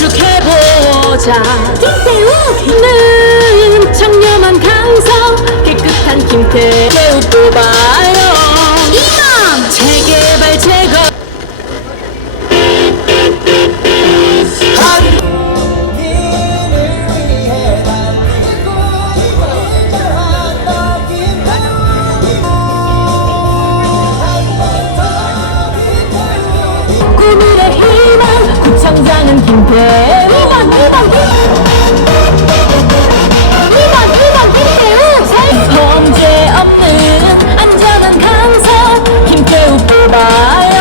재건축해보자. 김태우는 청렴한 강서 깨끗한 김태우 뽑아요. 이남 재개발 재건 꿈의 희망 구청장은 김태우. 2번 김태우. 범죄 없는 안전한 강서 김태우 뽑아요.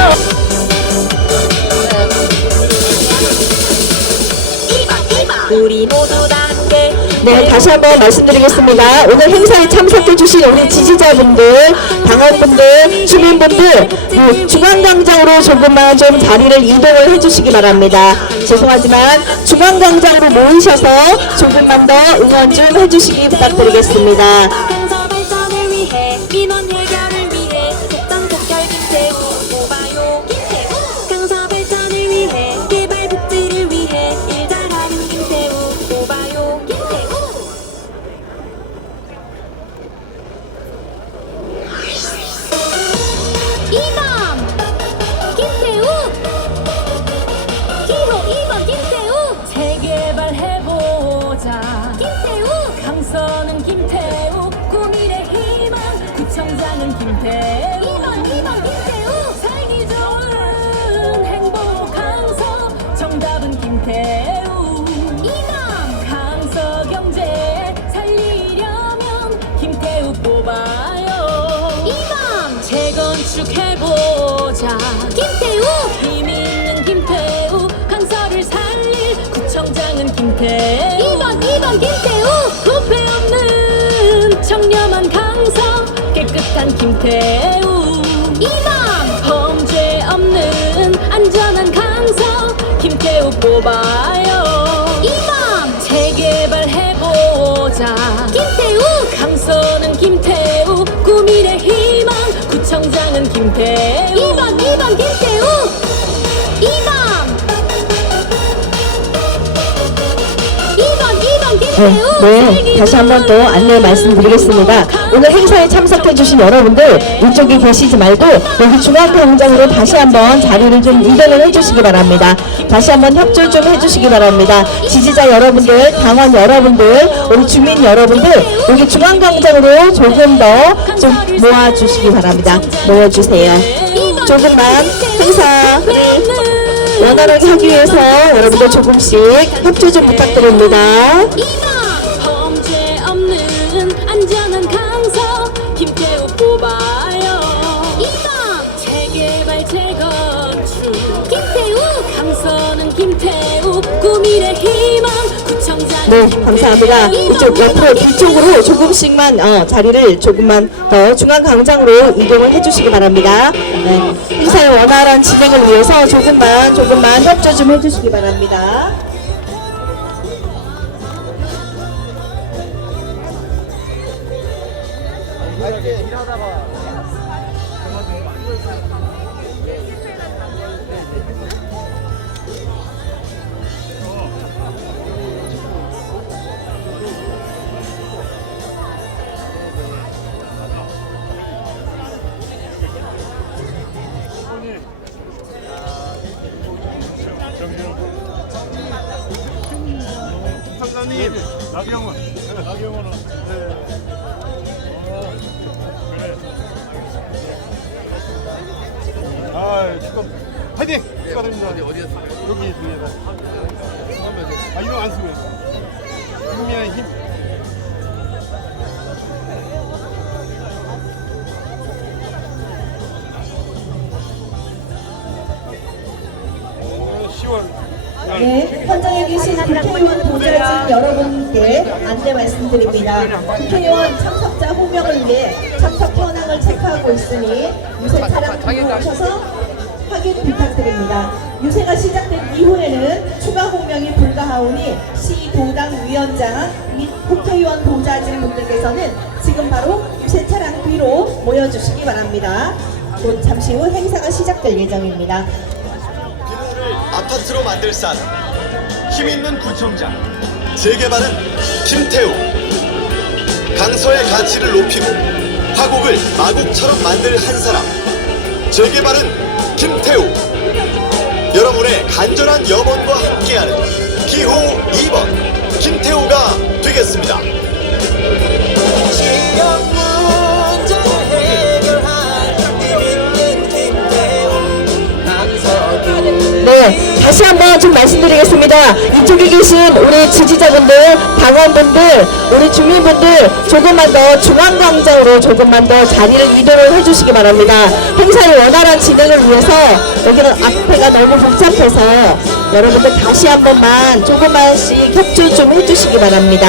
2번 우리 모두 다 함께. 네, 다시 한번 말씀드리겠습니다. 오늘 행사에 참석해주신 우리 지지자분들, 당원분들, 주민분들 중앙광장으로 조금만 좀 자리를 이동을 해주시기 바랍니다. 죄송하지만 중앙광장으로 모이셔서 조금만 더 응원 좀 해주시기 부탁드리겠습니다. 강서 발전을 위해 민원 해결을 위해 속단 속결 김태우 뽑아요. 김태우 강서 발전을 위해 개발 복지를 위해 일 잘하는 김태우 뽑아요. 김태우 이번 김태우 기호 2번 김태우 재개발해보자. 김태우 강서는 김태우 구민의 희망 구청장은 김태우. 2번 김태우 살기 좋은 행복 강서 정답은 김태우. 2번 강서 경제 살리려면 김태우 뽑아요. 2번 재건축해보자. 김태우 힘 있는 김태우 강서를 살릴 구청장은 김태우. 2번 김태우 부패 없는 청렴한 강서 깨끗한 김태우. 2번 범죄 없는 안전한 강서 김태우 뽑아요. 2번 재개발해보자. 김태우 강서는 김태우 구민의 희망 구청장은 김태우. 2번 김태우. 2번 네, 다시 한번 또 안내 말씀드리겠습니다. 오늘 행사에 참석해주신 여러분들 이쪽에 계시지 말고 여기 중앙광장으로 다시 한번 자리를 좀 이동을 해주시기 바랍니다. 다시 한번 협조 좀 해주시기 바랍니다. 지지자 여러분들, 당원 여러분들, 우리 주민 여러분들 여기 중앙광장으로 조금 더 좀 모아주시기 바랍니다. 모여주세요. 조금만 행사를 원활하게 하기 위해서 여러분들 조금씩 협조 좀 부탁드립니다. 2번 범죄 없는 안전한 강서 김태우 뽑아요. 2번 재개발 재건축 김태우 강서는 김태우 구민의 희망 구청장. 네, 감사합니다. 이쪽 옆으로 뒤쪽으로 조금씩만 자리를 조금만 더 중앙광장으로 이동을 해주시기 바랍니다. 네, 행사의 원활한 진행을 위해서 조금만 협조 좀 해주시기 바랍니다. 부장님 나경원. 나경원은. 네. 그래. 아, 축하. 파이팅! 축하드립니다. 어디였어요? 여기 뒤에다. 아, 이거 안 쓰고 있어. 힘이야, 힘. 네, 현장에 계신 국회의원 보좌진 여러분께 안내 말씀드립니다. 국회의원 참석자 호명을 위해 참석 현황을 체크하고 있으니 유세 차량 들어오셔서 확인 부탁드립니다. 유세가 시작된 이후에는 추가 호명이 불가하오니 시도당 위원장 및 국회의원 보좌진 분들께서는 지금 바로 유세 차량 뒤로 모여주시기 바랍니다. 곧 잠시 후 행사가 시작될 예정입니다. 아파트로 만들 산 힘있는 구청장, 재개발은 김태우. 강서의 가치를 높이고 화곡을 마곡처럼 만들 한 사람, 재개발은 김태우. 여러분의 간절한 염원과 함께하는 기호 2번 김태우가 되겠습니다. 네, 다시 한번 좀 말씀드리겠습니다. 이쪽에 계신 우리 지지자분들, 당원분들, 우리 주민분들 조금만 더 중앙광장으로 조금만 더 자리를 이동을 해주시기 바랍니다. 행사의 원활한 진행을 위해서 여기는 앞에가 너무 복잡해서 여러분들 다시 한 번만 조금만씩 협조 좀 해주시기 바랍니다.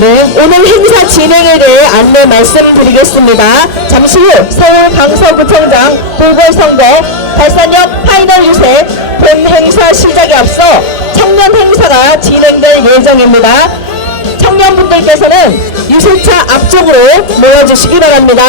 네, 오늘 행사 진행에 대해 안내 말씀드리겠습니다. 잠시 후 서울 강서구청장 보궐선거 발산역 파이널 유세 본 행사 시작에 앞서 청년 행사가 진행될 예정입니다. 청년분들께서는 유세차 앞쪽으로 모여주시기 바랍니다.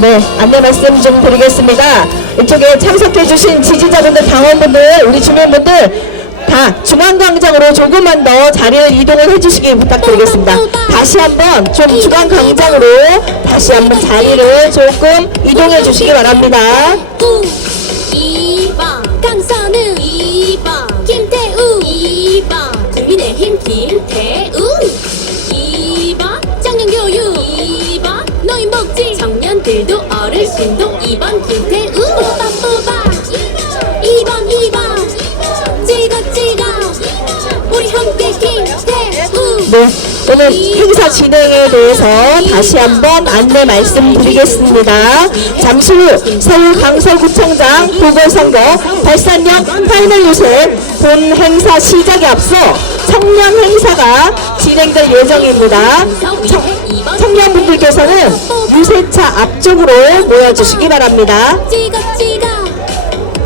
네, 안내 말씀 좀 드리겠습니다. 이쪽에 참석해주신 지지자분들, 당원분들, 우리 주민분들 다 중앙광장으로 조금만 더 자리를 이동을 해주시기 부탁드리겠습니다. 다시 한번 좀 중앙광장으로 다시 한번 자리를 조금 이동해 주시기 바랍니다. 2번 강서는 2번 김태우 2번 국민의힘 김태우 2번 청년교육 2번 노인복지 청년들도 어르신도 2번 김태우 뽑아 2번 찍어 우리 함께 김태우. 네, 오늘 행사 진행에 대해서 다시 한번 안내 말씀드리겠습니다. 잠시 후 서울 강서구청장 보궐선거 발산역 파이널 유세 본 행사 시작에 앞서 청년 행사가 진행될 예정입니다. 청년분들께서는 유세차 앞쪽으로 모여주시기 바랍니다.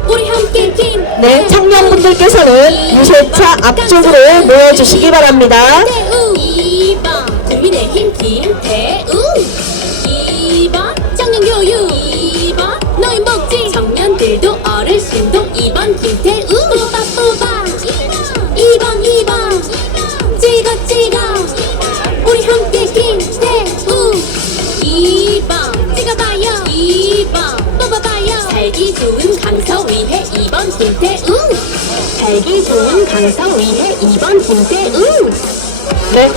우리 함께 김. 네, 청년분들께서는 유세차 앞쪽으로 모여주시기 바랍니다. 김태우 2번 국민의힘 김태우 2번 청년교육 2번 노인복지 청년들도 어르신도 2번 김태우 뽑아 2번 찍어 우리 함께 김태우 2번 찍어봐요 2번 뽑아봐요 살기 좋은 강서 위해 2번 김태우 살기 좋은 강서 위해 2번 김태우. 네.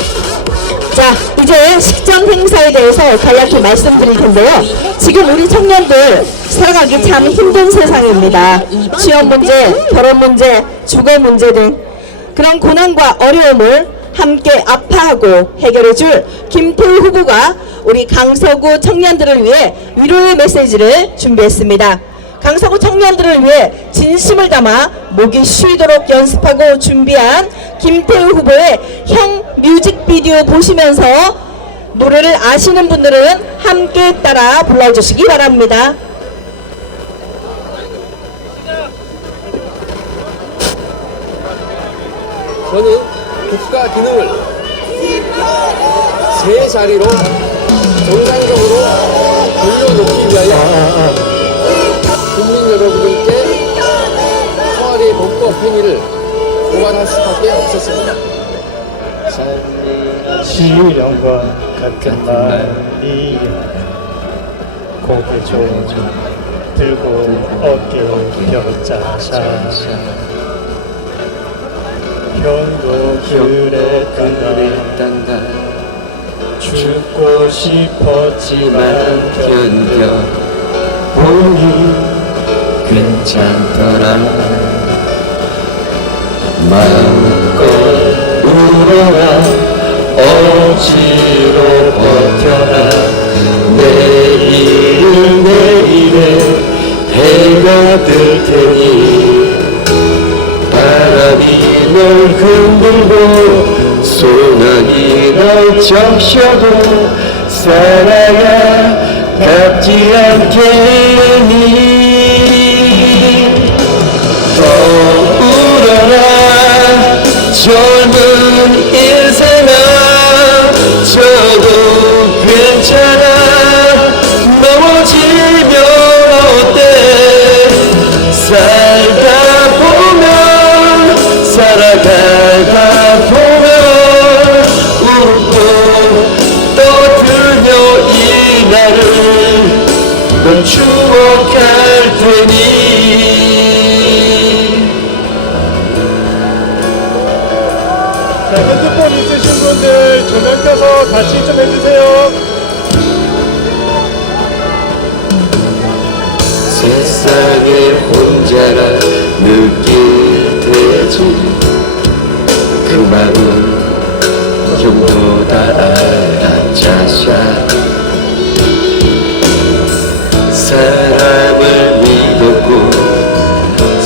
자, 이제 식전 행사에 대해서 간략히 말씀드릴 텐데요. 지금 우리 청년들 살아가기 참 힘든 세상입니다. 취업 문제, 결혼 문제, 주거 문제 등 그런 고난과 어려움을 함께 아파하고 해결해줄 김태우 후보가 우리 강서구 청년들을 위해 위로의 메시지를 준비했습니다. 강서구 청년들을 위해 진심을 담아 목이 쉬도록 연습하고 준비한 김태우 후보의 형 뮤직비디오 보시면서 노래를 아시는 분들은 함께 따라 불러주시기 바랍니다. 저는 국가 기능을 세 자리로 정상적으로 돌려놓기 위하여 국민 여러분들께 서울의 법과 행위를 고발할 수밖에 없었습니다. 시련과 같은 말이 고개 좀 들고 어깨 펴자자 형도 그랬던 날 죽고 싶었지만 견뎌보니 괜찮더라. 마음껏 울어라. 억지로 버텨라. 내일에 해가 뜰 테니 바람이 널 흔들고 소나기 널 적셔도 살아야 닿지 않겠니. 조명 켜서 같이 좀 해주세요. 세상에 혼자라 느낄 테지 그 마음 형도 다 알아차샤 사람을 믿었고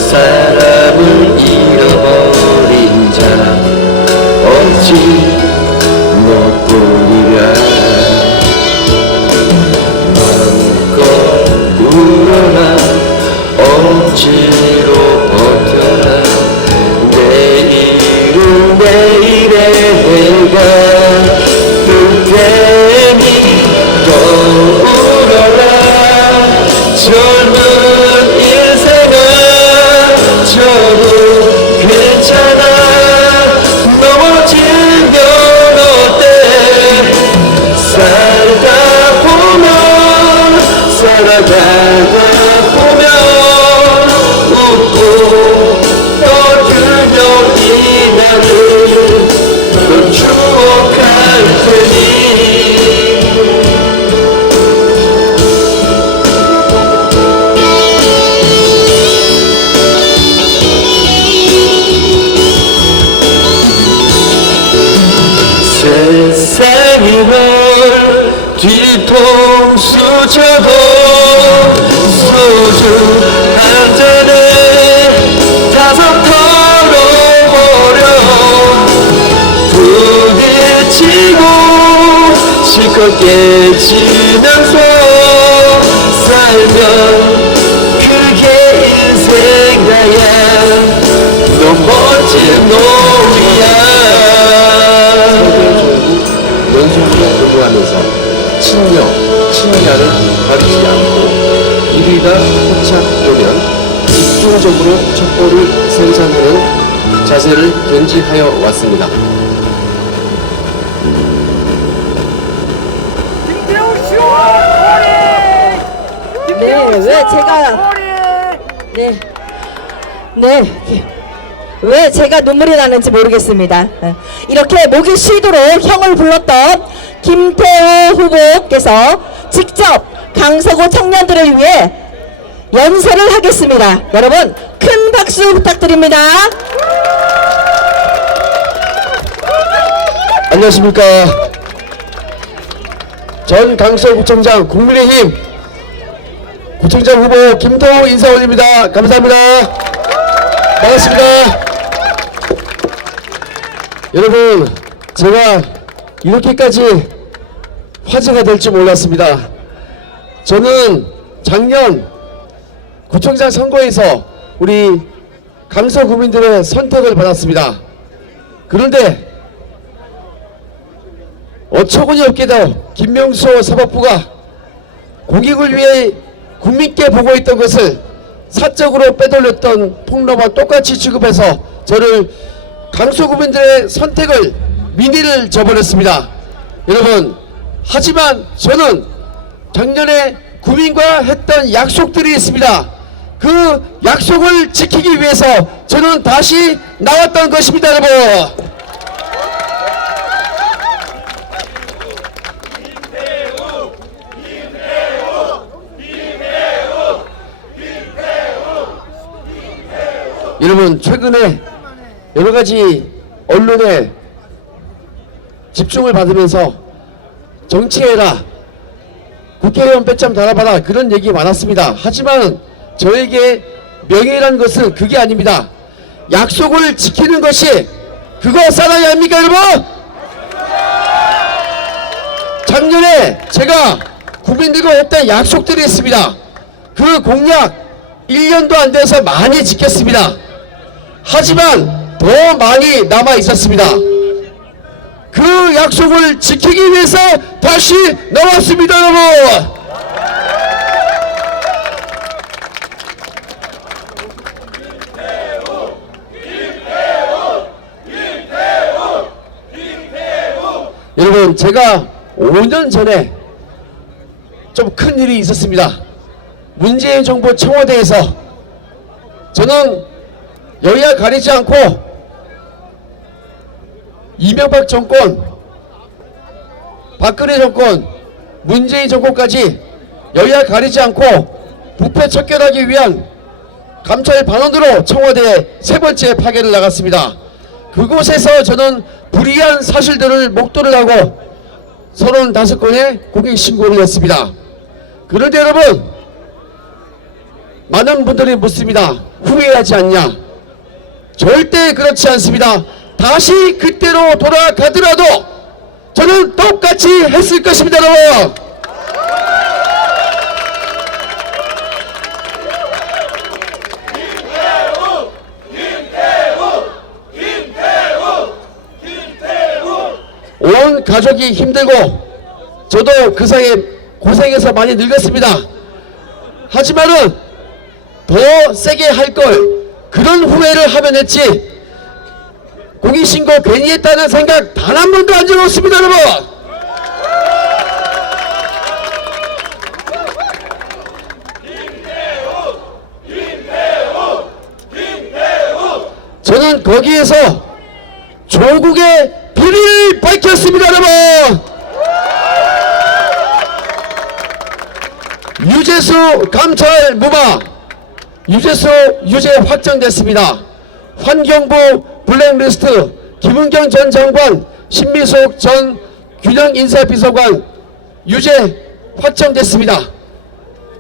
사람을 잃어버린 자 어찌 너뿐이랴 마음껏 울어라 억지로 버텨라 내일은 내일의 해가 뜰 테니 떠오르라 젊은 인생아 저도 괜찮아 넘어지면 어때 살다 보면 살아가다 보면 웃고 떠들며 이 날을 또 추억할 테니 세상이 널 뒤통수 쳐도 소주 한 잔에 다섯 털어버려 부딪히고 실컷 깨지면서 살면 그게 인생 나야 넌 멋진 놈이야 연수를 공부하면서 친녀, 친야를 가리지 않고 일이가 포착 오면 집중적으로 첩보를 생산하는 자세를 견지하여 왔습니다. 왜 제가 눈물이 나는지 모르겠습니다. 이렇게 목이 쉬도록 형을 불렀던 김태우 후보께서 직접 강서구 청년들을 위해 연설을 하겠습니다. 여러분 큰 박수 부탁드립니다. 안녕하십니까. 전 강서구청장 국민의힘 구청장 후보 김태우 인사 올립니다. 감사합니다. 반갑습니다. 여러분, 제가 이렇게까지 화제가 될 줄 몰랐습니다. 저는 작년 구청장 선거에서 우리 강서 구민들의 선택을 받았습니다. 그런데 어처구니 없게도 김명수 사법부가 공익을 위해 국민께 보고 있던 것을 사적으로 빼돌렸던 폭로와 똑같이 취급해서 저를 강서 구민들의 선택을 민의를 저버렸습니다. 여러분, 하지만 저는 작년에 구민과 했던 약속들이 있습니다. 그 약속을 지키기 위해서 저는 다시 나왔던 것입니다, 여러분. 여러분, 최근에 여러가지 언론에 집중을 받으면서 정치해라, 국회의원 배점 달아봐라, 그런 얘기 많았습니다. 하지만 저에게 명예라는 것은 그게 아닙니다. 약속을 지키는 것이 그거 사나이 아닙니까, 여러분? 작년에 제가 국민들과 했던 약속들이 있습니다. 그 공약 1년도 안 돼서 많이 지켰습니다. 하지만 더 많이 남아 있었습니다. 그 약속을 지키기 위해서 다시 나왔습니다, 여러분. 여러분, 제가 5년 전에 좀 큰 일이 있었습니다. 문재인 정부 청와대에서 저는 여야 가리지 않고 이명박 정권 박근혜 정권, 문재인 정권까지 여야 가리지 않고 부패 척결하기 위한 감찰 반원으로 청와대에 세 번째 파견을 나갔습니다. 그곳에서 저는 불이한 사실들을 목도를 하고 35건의 공익신고를 했습니다. 그런데 여러분, 많은 분들이 묻습니다. 후회하지 않냐? 절대 그렇지 않습니다. 다시 그때로 돌아가더라도 저는 똑같이 했을 것입니다, 여러분. 온 가족이 힘들고 저도 그 사이에 고생해서 많이 늙었습니다. 하지만은 더 세게 할 걸 그런 후회를 하면 했지 공익신고 괜히 했다는 생각 단 한 번도 안 들었습니다, 여러분. 저는 거기에서 조국의 비리를 밝혔습니다, 여러분. 유재수 감찰 무마, 유재수 유죄 확정됐습니다. 환경부 블랙리스트 김은경 전 장관, 신미숙 전 균형인사비서관 유죄 확정됐습니다.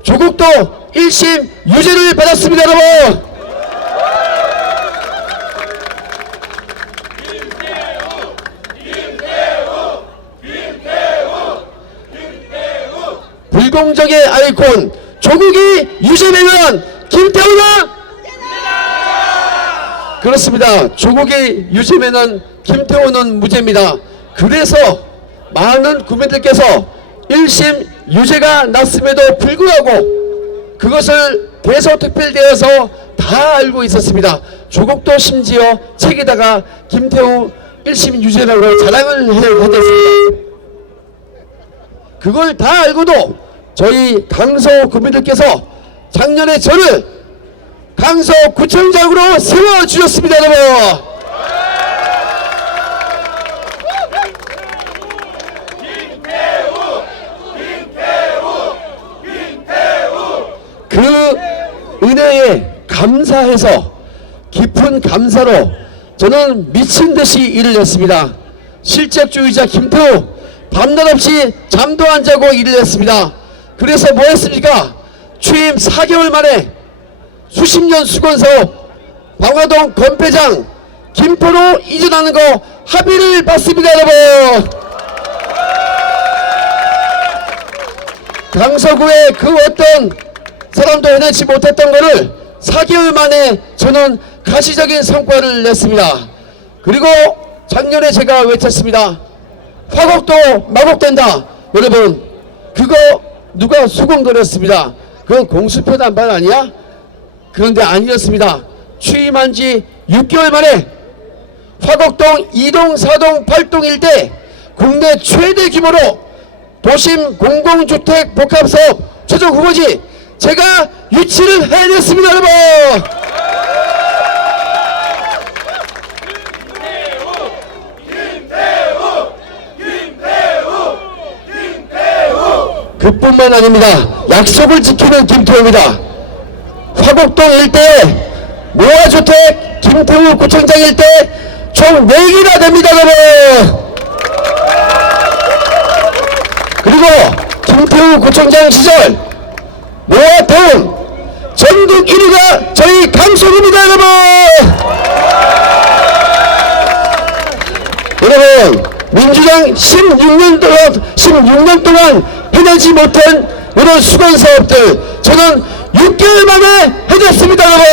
조국도 1심 유죄를 받았습니다, 여러분. 불공정의 아이콘 조국이 유죄되면 김태우는 그렇습니다. 조국이 유죄면은 김태우는 무죄입니다. 그래서 많은 국민들께서 1심 유죄가 났음에도 불구하고 그것을 대서특필되어서 다 알고 있었습니다. 조국도 심지어 책에다가 김태우 1심 유죄라고 자랑을 해댔습니다. 그걸 다 알고도 저희 강서 국민들께서 작년에 저를 강서구청장으로 세워주셨습니다, 여러분. 그 은혜에 감사해서 깊은 감사로 저는 미친 듯이 일을 했습니다. 실적주의자 김태우 밤낮 없이 잠도 안 자고 일을 했습니다. 그래서 뭐 했습니까? 취임 4개월 만에 수십 년 수건서 방화동 건폐장 김포로 이전하는 거 합의를 받습니다, 여러분. 강서구의 그 어떤 사람도 해내지 못했던 거를 4개월 만에 저는 가시적인 성과를 냈습니다. 그리고 작년에 제가 외쳤습니다. 화곡도 마곡된다. 여러분, 그거 누가 수긍거렸습니다. 그건 공수표 단반 아니야? 그런데 아니었습니다. 취임한 지 6개월 만에 화곡동 2동, 4동, 8동 일대 국내 최대 규모로 도심 공공주택 복합사업 최종 후보지 제가 유치를 해냈습니다, 여러분. 그뿐만 아닙니다. 약속을 지키는 김태우입니다. 화곡동 일대에 모아주택 김태우 구청장 일대 총 4개나 됩니다, 여러분. 그리고 김태우 구청장 시절 모아태운 전국 1위가 저희 강서구입니다, 여러분. 여러분, 민주당 16년 동안 해내지 못한 이런 수건 사업들 저는 6개월 만에 해냈습니다, 여러분.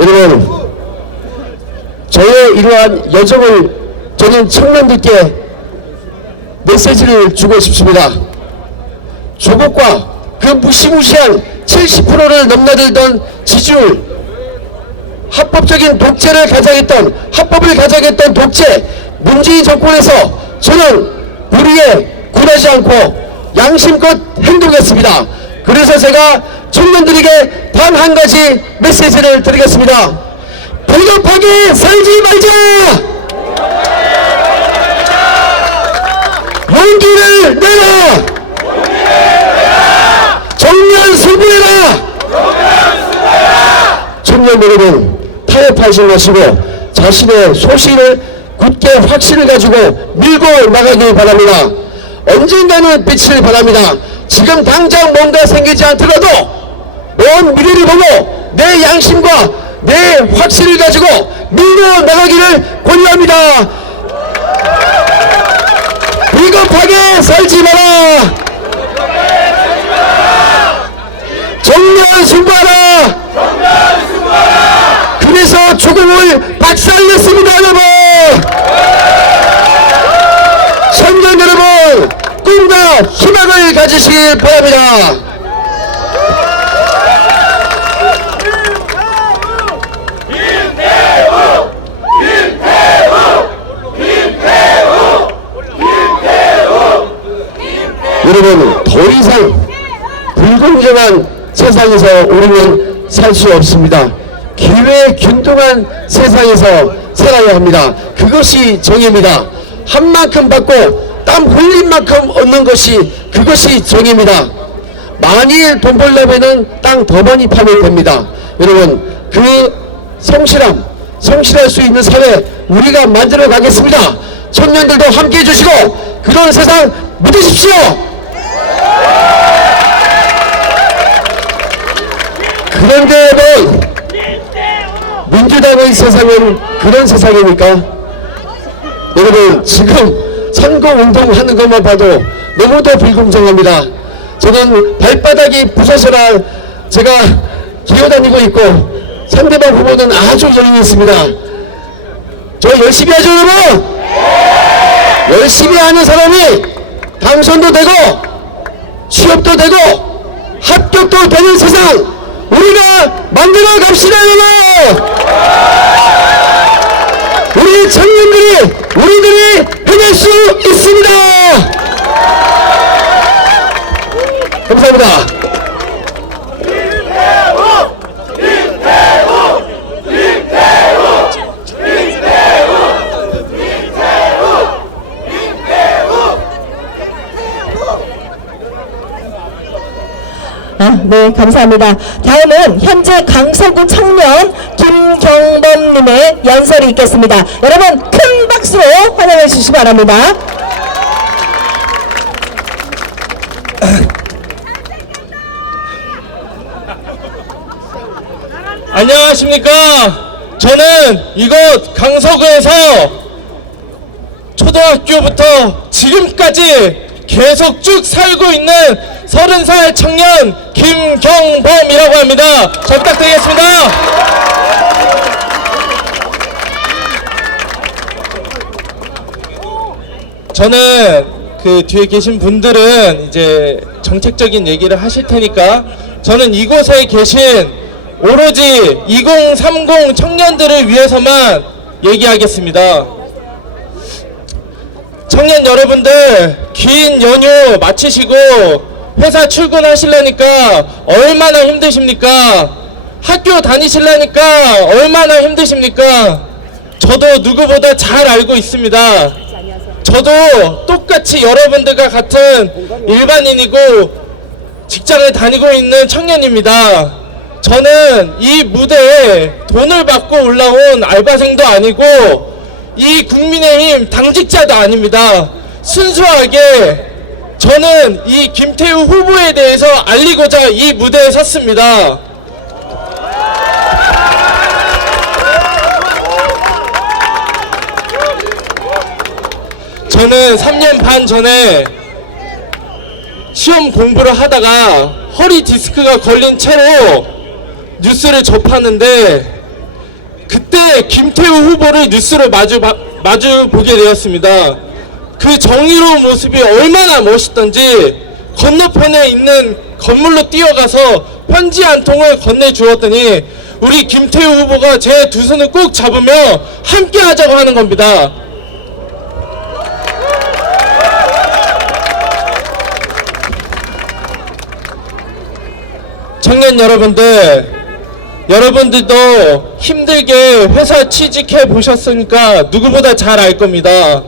여러분, 저의 이러한 여정을 저는 청년들께 메시지를 주고 싶습니다. 조국과 그 무시무시한 70%를 넘나들던 지지율, 합법적인 독재를 가장했던, 합법을 가장했던 독재 문재인 정권에서 저는 불의에 굴하지 않고 양심껏 행동했습니다. 그래서 제가 청년들에게 단 한 가지 메시지를 드리겠습니다. 비겁하게 살지 말자. 용기를 내라. 정면 승부해라. 청년 여러분, 타협하지 마시고 자신의 소신을 굳게 확신을 가지고 밀고 나가길 바랍니다. 언젠가는 빛을 바랍니다. 지금 당장 뭔가 생기지 않더라도 먼 미래를 보고 내 양심과 내 확신을 가지고 밀고 나가기를 권유합니다. 비겁하게 살지 마라. 정면 승부하라. 그래서 조국을 박살냈습니다, 여러분. 청년 여러분, 꿈과 희망을 가지시길 바랍니다. 여러분, 더 이상 불공정한 세상에서 우리는 살 수 없습니다. 기회균등한 세상에서 살아야 합니다. 그것이 정의입니다. 한 만큼 받고 땀 흘린 만큼 얻는 것이 그것이 정의입니다. 만일 돈 벌려면은 땅 더 많이 파면 됩니다. 여러분, 그 성실할 수 있는 사회 우리가 만들어 가겠습니다. 청년들도 함께 해주시고 그런 세상 믿으십시오. 그런데 여러분, 민주당의 세상은 그런 세상입니까? 여러분, 지금 선거운동 하는 것만 봐도 너무도 불공정합니다. 저는 발바닥이 부서져라 제가 기어다니고 있고 상대방 후보는 아주 여유 있습니다. 저 열심히 하죠, 여러분? 열심히 하는 사람이 당선도 되고 취업도 되고 합격도 되는 세상 우리가 만들어 갑시다, 여러분! 우리 우리들이 해낼 수 있습니다! 감사합니다. 네, 감사합니다. 다음은 현재 강서구 청년 김경범님의 연설이 있겠습니다. 여러분, 큰 박수로 환영해 주시기 바랍니다. 안녕하십니까. 저는 이곳 강서구에서 초등학교부터 지금까지 계속 쭉 살고 있는 30살 청년 김경범이라고 합니다. 잘 부탁드리겠습니다. 저는 그 뒤에 계신 분들은 이제 정책적인 얘기를 하실 테니까 저는 이곳에 계신 오로지 2030 청년들을 위해서만 얘기하겠습니다. 청년 여러분들, 긴 연휴 마치시고 회사 출근하시려니까 얼마나 힘드십니까? 학교 다니시려니까 얼마나 힘드십니까? 저도 누구보다 잘 알고 있습니다. 저도 똑같이 여러분들과 같은 일반인이고 직장을 다니고 있는 청년입니다. 저는 이 무대에 돈을 받고 올라온 알바생도 아니고 이 국민의힘 당직자도 아닙니다. 순수하게 저는 이 김태우 후보에 대해서 알리고자 이 무대에 섰습니다. 저는 3년 반 전에 시험 공부를 하다가 허리 디스크가 걸린 채로 뉴스를 접하는데 그때 김태우 후보를 뉴스로 마주 보게 되었습니다. 그 정의로운 모습이 얼마나 멋있던지 건너편에 있는 건물로 뛰어가서 편지 한 통을 건네주었더니 우리 김태우 후보가 제 두 손을 꼭 잡으며 함께 하자고 하는 겁니다. 청년 여러분들도 힘들게 회사 취직해 보셨으니까 누구보다 잘 알 겁니다.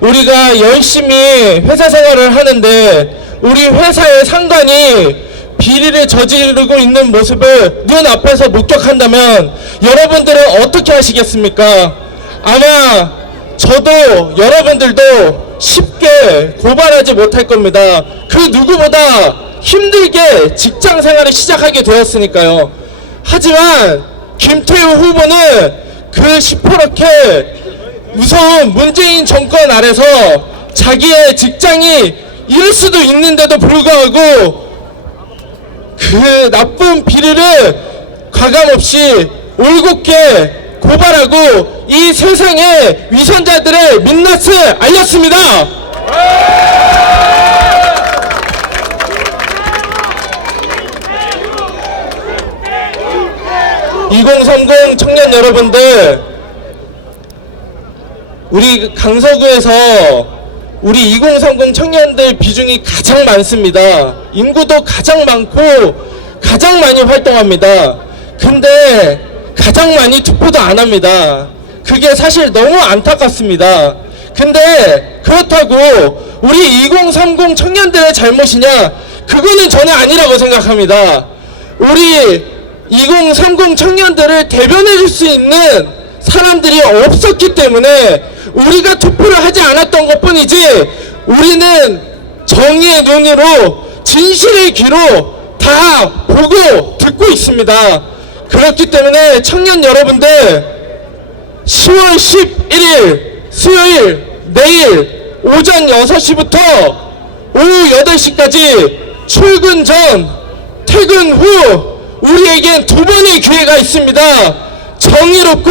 우리가 열심히 회사 생활을 하는데 우리 회사의 상관이 비리를 저지르고 있는 모습을 눈앞에서 목격한다면 여러분들은 어떻게 하시겠습니까? 아마 저도 여러분들도 쉽게 고발하지 못할 겁니다. 그 누구보다 힘들게 직장 생활을 시작하게 되었으니까요. 하지만 김태우 후보는 그 시퍼렇게 무서운 문재인 정권 아래서 자기의 직장이 잃을 수도 있는데도 불구하고 그 나쁜 비리를 가감없이 올곧게 고발하고 이 세상의 위선자들의 민낯을 알렸습니다. 2030 청년 여러분들, 우리 강서구에서 우리 2030 청년들 비중이 가장 많습니다. 인구도 가장 많고 가장 많이 활동합니다. 근데 가장 많이 투표도 안 합니다. 그게 사실 너무 안타깝습니다. 근데 그렇다고 우리 2030 청년들의 잘못이냐? 그거는 전혀 아니라고 생각합니다. 우리 2030 청년들을 대변해 줄 수 있는 사람들이 없었기 때문에 우리가 투표를 하지 않았던 것 뿐이지, 우리는 정의의 눈으로 진실의 귀로 다 보고 듣고 있습니다. 그렇기 때문에 청년 여러분들, 10월 11일 수요일 내일 오전 6시부터 오후 8시까지 출근 전 퇴근 후 우리에겐 두 번의 기회가 있습니다. 정의롭고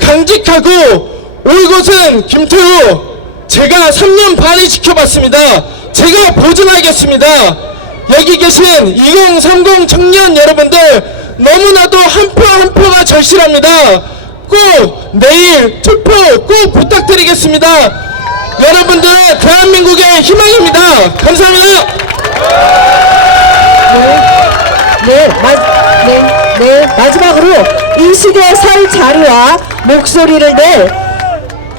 강직하고 올곧은 김태우, 제가 3년 반을 지켜봤습니다. 제가 보증하겠습니다. 여기 계신 2030 청년 여러분들, 너무나도 한 표 한 표가 절실합니다. 꼭 내일 투표 꼭 부탁드리겠습니다. 여러분들은 대한민국의 희망입니다. 감사합니다. 마지막으로 이 시대에 설 자리와 목소리를 낼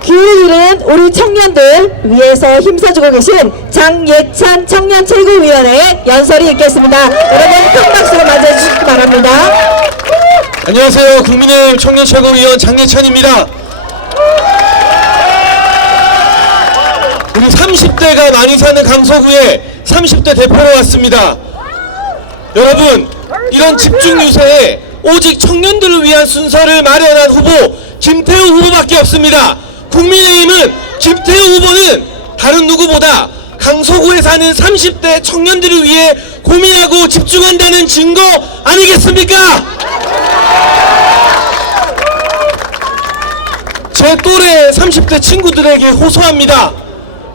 기회를 잃은 우리 청년들 위해서 힘써주고 계신 장예찬 청년 최고위원회 연설이 있겠습니다. 여러분 큰 박수로 맞이해 주시기 바랍니다. 안녕하세요. 국민의힘 청년 최고위원 장예찬입니다. 우리 30대가 많이 사는 강서구에 30대 대표로 왔습니다. 여러분, 이런 집중 유세에 오직 청년들을 위한 순서를 마련한 후보 김태우 후보밖에 없습니다. 국민의힘은 김태우 후보는 다른 누구보다 강서구에 사는 30대 청년들을 위해 고민하고 집중한다는 증거 아니겠습니까? 제 또래 30대 친구들에게 호소합니다.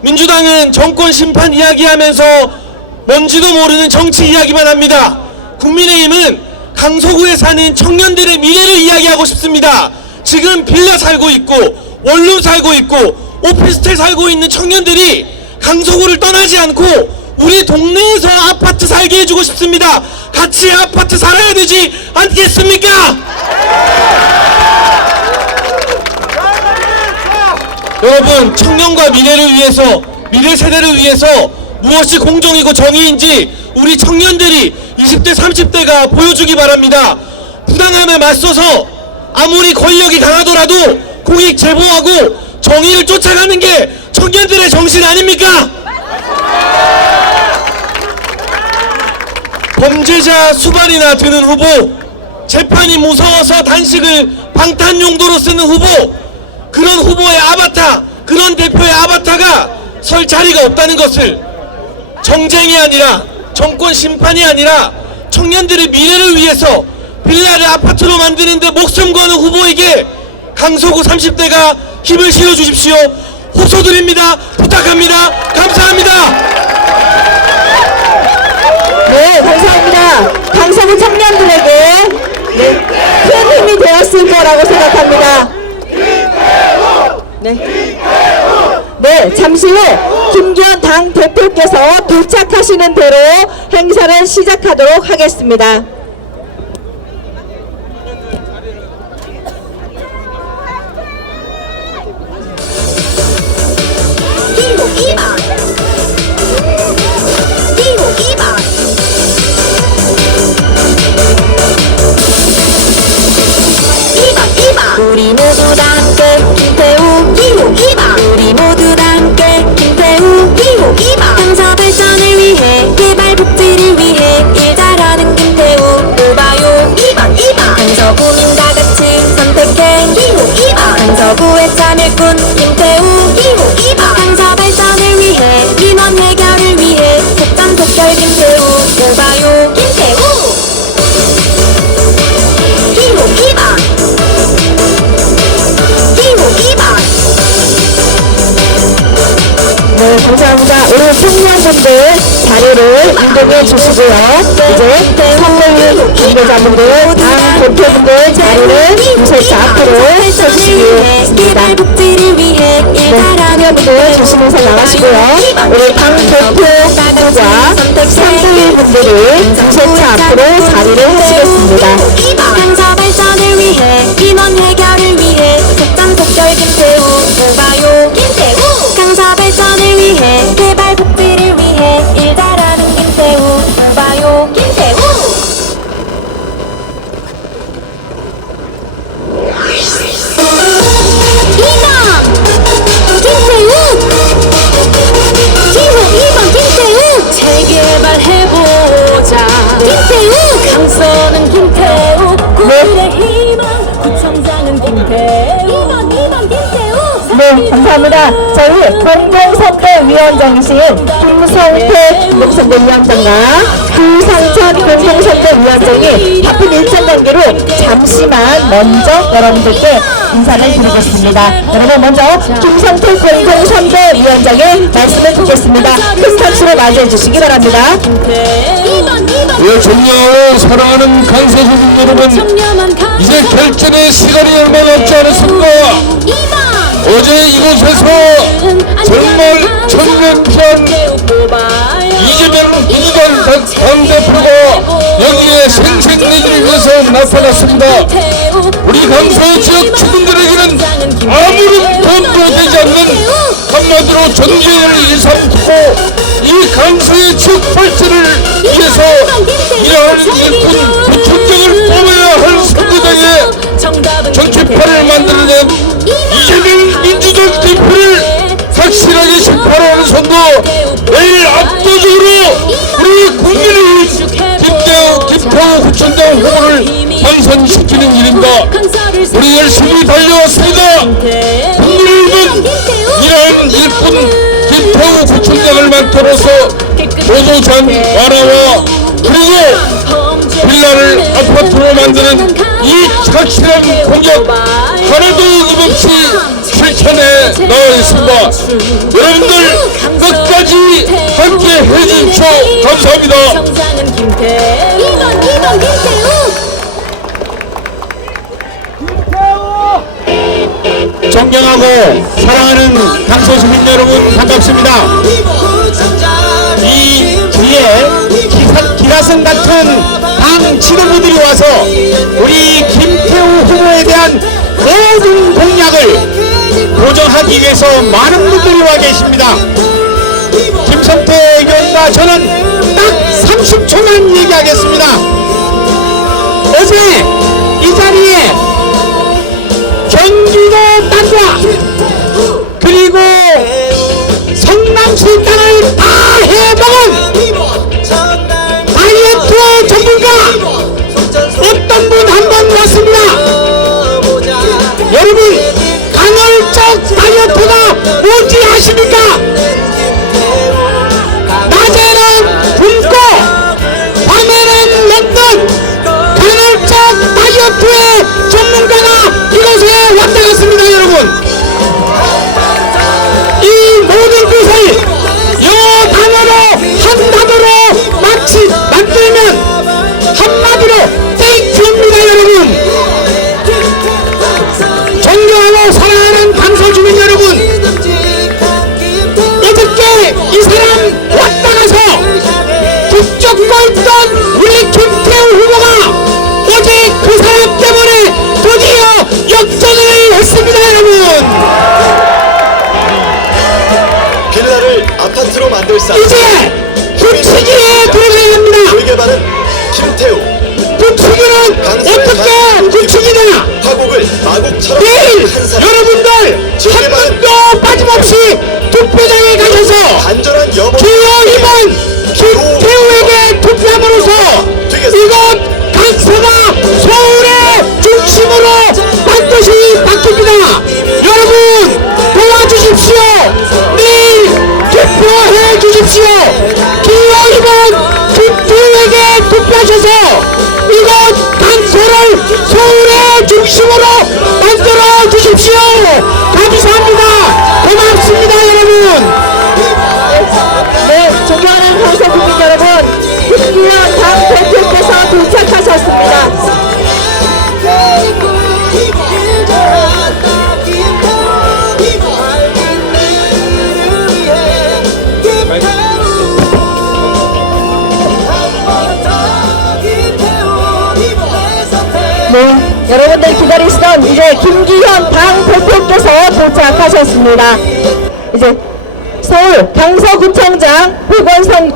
민주당은 정권 심판 이야기하면서 뭔지도 모르는 정치 이야기만 합니다. 국민의힘은 강서구에 사는 청년들의 미래를 이야기하고 싶습니다. 지금 빌라 살고 있고 원룸 살고 있고 오피스텔 살고 있는 청년들이 강서구를 떠나지 않고 우리 동네에서 아파트 살게 해주고 싶습니다. 같이 아파트 살아야 되지 않겠습니까? 여러분, 청년과 미래를 위해서, 미래 세대를 위해서 무엇이 공정이고 정의인지 우리 청년들이 20대 30대가 보여주기 바랍니다. 부당함에 맞서서 아무리 권력이 강하더라도 공익 제보하고 정의를 쫓아가는 게 청년들의 정신 아닙니까? 범죄자 수발이나 드는 후보, 재판이 무서워서 단식을 방탄 용도로 쓰는 후보, 그런 후보의 아바타, 그런 대표의 아바타가 설 자리가 없다는 것을, 정쟁이 아니라 정권 심판이 아니라 청년들의 미래를 위해서 빌라를 아파트로 만드는데 목숨 거는 후보에게 강서구 30대가 힘을 실어주십시오. 호소드립니다. 부탁합니다. 감사합니다. 네, 감사합니다. 강서구 청년들에게 큰 힘이 되었을 거라고 생각합니다. 네, 네, 잠시 후 김기현 당 대표께서 도착하시는 대로 행사를 시작하도록 하겠습니다. 우리 모두 다 함께 김태우 2호 우리 모두 다 함께 김태우 2호 강서 발전을 위해 개발 복지를 위해 일 잘하는 김태우 뽑아요 2번 강서 구민 다 같이 선택해 2호 강서구의 참일꾼 김태우 2호 강서 발전을 위해 민원 해결을 위해 속전속결 김태우 뽑아요 김태우 2호 네, 감사합니다. 오늘 청년분들 자리를 이동해 주시고요. 이제 선배님 관계자분들, 당 대표분들 자리를 유세차 앞으로 서주시기 바랍니다. 네, 청년분들 조심해서 나가시고요. 우리 당 대표분들과 선배님분들이 유세차 앞으로 자리를 하시겠습니다. 강서 발전을 위해 민원 해결을 위해 속전속결 김태우 뽑아요 김태우 강서 발전을 위해 개발 복지를 위해 일 잘하는 김태우 뽑아요 김태우 재개발해보자 김태우 강서는 김태우 구민의 희망 구청장은 김태우 2번 김태우 네, 감사합니다. 저희 공동선대위원장이신 김성태 공동선대위원장과 구상천 공동선대위원장이 바쁜 일정 관계로 잠시만 먼저 여러분들께 인사를 드리겠습니다. 여러분 먼저 김성태 공동선대위원장의 말씀을 듣겠습니다. 큰 박수로 맞이해 주시기 바랍니다. 예, 존경하고 사랑하는 강서 주민 여러분, 이제 결전의 시간이 얼마 남지 않았습니다. 어제 이곳에서 정말 청년편 이재명 민주당 당대표가 여기에 생생내기를 위해서 나타났습니다. 우리 강서 지역 주민들에게는 아무런 도움도 되지 않는 한마디로 전쟁을 일삼고 이 강서의 지역 발전을 위해서 일하는 일꾼 구청장을 뽑아야 할 선거장에 정치판을 만들어낸 이재명 민주당 대표를 확실하게 심판하는 선거, 내일 압도적으로 우리 국민의 김태우 구청장 후보를 당선시키는 일입니다. 우리 열심히 달려왔습니다. 국민의힘은 이러한 일꾼 김태우 구청장을 만들어서 노조장 완화와 그리고 빌라를 아파트로 만드는 이 착실한 공약 하나도 어김없이 실천해 나가겠습니다. 여러분들 끝까지 함께 해주십시오. 감사합니다. 존경하고 사랑하는 강서 주민 여러분 반갑습니다. 이 뒤에 기라성 같은 당 지도부들이 와서 우리 김태우 후보에 대한 모든 공약을 보정하기 위해서 많은 분들이 와 계십니다. 김성태 의원과 저는 딱 30초만 얘기하겠습니다. 어제 이 자리에 경기도 땅과 그리고 성남시 땅을 다 해먹은 다이어트 전문가 어떤 분 한 번 왔습니다. 여러분 간헐적 다이어트가 뭔지 아십니까? 낮에는 굶고 밤에는 먹는 간헐적 다이어트의 전문가가 이곳에 왔다 갔습니다. 여러분 이 모든 것을 영어 단어로 한 단어로 만들면 한마디로 페이크입니다. 여러분 존경하고 사랑하는 강서 주민 여러분, 있던 우리 김태우 후보가 오직 그 사람 때문에 드디어 역전을 했습니다, 여러분. 빌라를 아파트로 만들 사람. 이제 부추기에 들어가야 합니다. 재개발은 김태우. 부추기는 어떻게 부추기냐? 화곡을 마곡처럼 내일 한 사람. 여러분들 한 번도 빠짐없이 투표장에 가셔서 간절한 여보. 기호 2번 김태우에게 투표함으로써 이곳 강서가 서울의 중심으로 반드시 바뀝니다. 여러분 도와주십시오. 내일 투표해 주십시오. 기호 2번 김태우에게 투표하셔서 이곳 강서를 서울의 중심으로 만들어 주십시오. 감사합니다. 고맙습니다, 여러분. 네, 존경하는 강서 국민 여러분, 김기현 당 대표께서 도착하셨습니다. 네, 여러분들 기다리시던 이제 김기현 당 대표께서 도착하셨습니다. 이제 서울 강서구청장 보궐선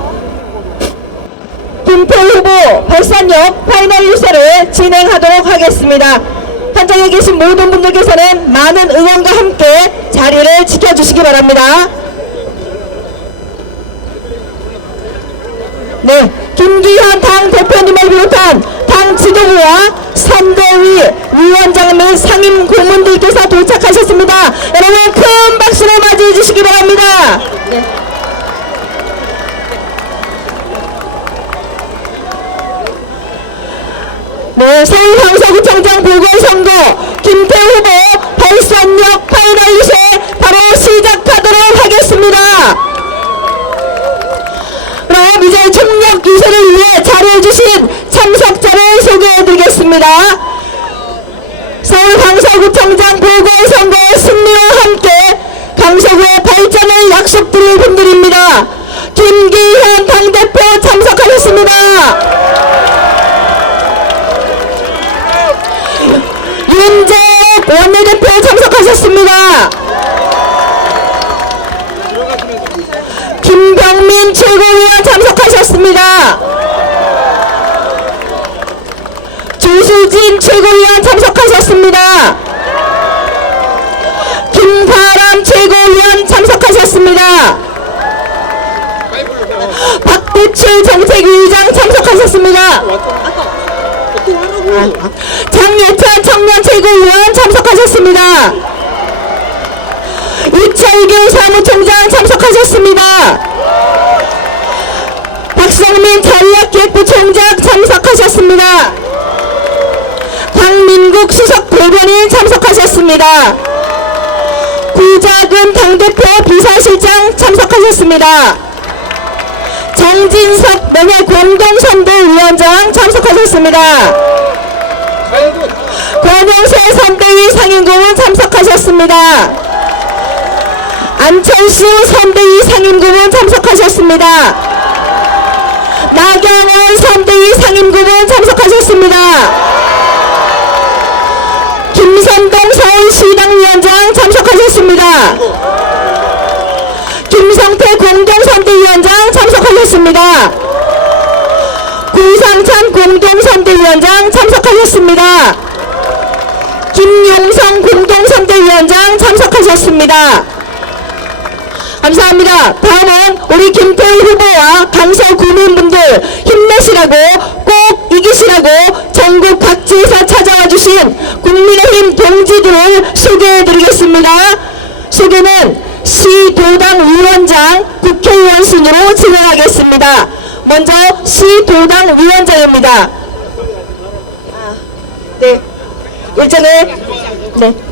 김태우 후보 발산역 파이널 유세를 진행하도록 하겠습니다. 현장에 계신 모든 분들께서는 많은 응원과 함께 자리를 지켜주시기 바랍니다. 네, 김기현 당 대표님을 비롯한 당 지도부와 선대위 위원장 및 상임 고문들께서 도착하셨습니다. 여러분 큰 박수로 맞이해 주시기 바랍니다. 네. 네, 서울 강서구청장 보궐선거 김태우 후보 발산역 파이널 유세 바로 시작하도록 하겠습니다. 그럼 이제 총력 유세를 위해 자리해주신 참석자를 소개해드리겠습니다. 서울 강서구청장 보궐선거의 승리와 함께 강서구의 발전을 약속드릴 분들입니다. 김기현 당대표 참석하셨습니다. 윤재욱 원내대표 참석하셨습니다. 김병민 최고위원 참석하셨습니다. 조수진 최고위원 참석하셨습니다. 김가람 최고위원 참석하셨습니다. 박대출 정책위의장 참석하셨습니다. 장예찬 청년 최고위원 참석하셨습니다. 이철규 사무총장 참석하셨습니다. 박성민 전략기획부총장 참석하셨습니다. 강민국 수석 대변인 참석하셨습니다. 구자근 당대표 비서실장 참석하셨습니다. 정진석 명예공동선대위원장 참석하셨습니다. 권영세 선대위 상임고문 참석하셨습니다. 안철수 선대위 상임고문 참석하셨습니다. 나경원 선대위 상임고문 참석하셨습니다. 김선동 서울시당위원장 참석하셨습니다. 김성태 공동선대위원장 참석하셨습니다. 구상찬 공동선대위원장 참석하셨습니다. 김용성 공동선대위원장 참석하셨습니다. 감사합니다. 다음은 우리 김태우 후보와 강서 구민분들 힘내시라고 꼭 이기시라고 전국 각지에서 찾아와 주신 국민의힘 동지들을 소개해드리겠습니다. 소개는 시도당 위원장 국회의원 순으로 진행하겠습니다. 먼저 시도당 위원장입니다. 네, 일정을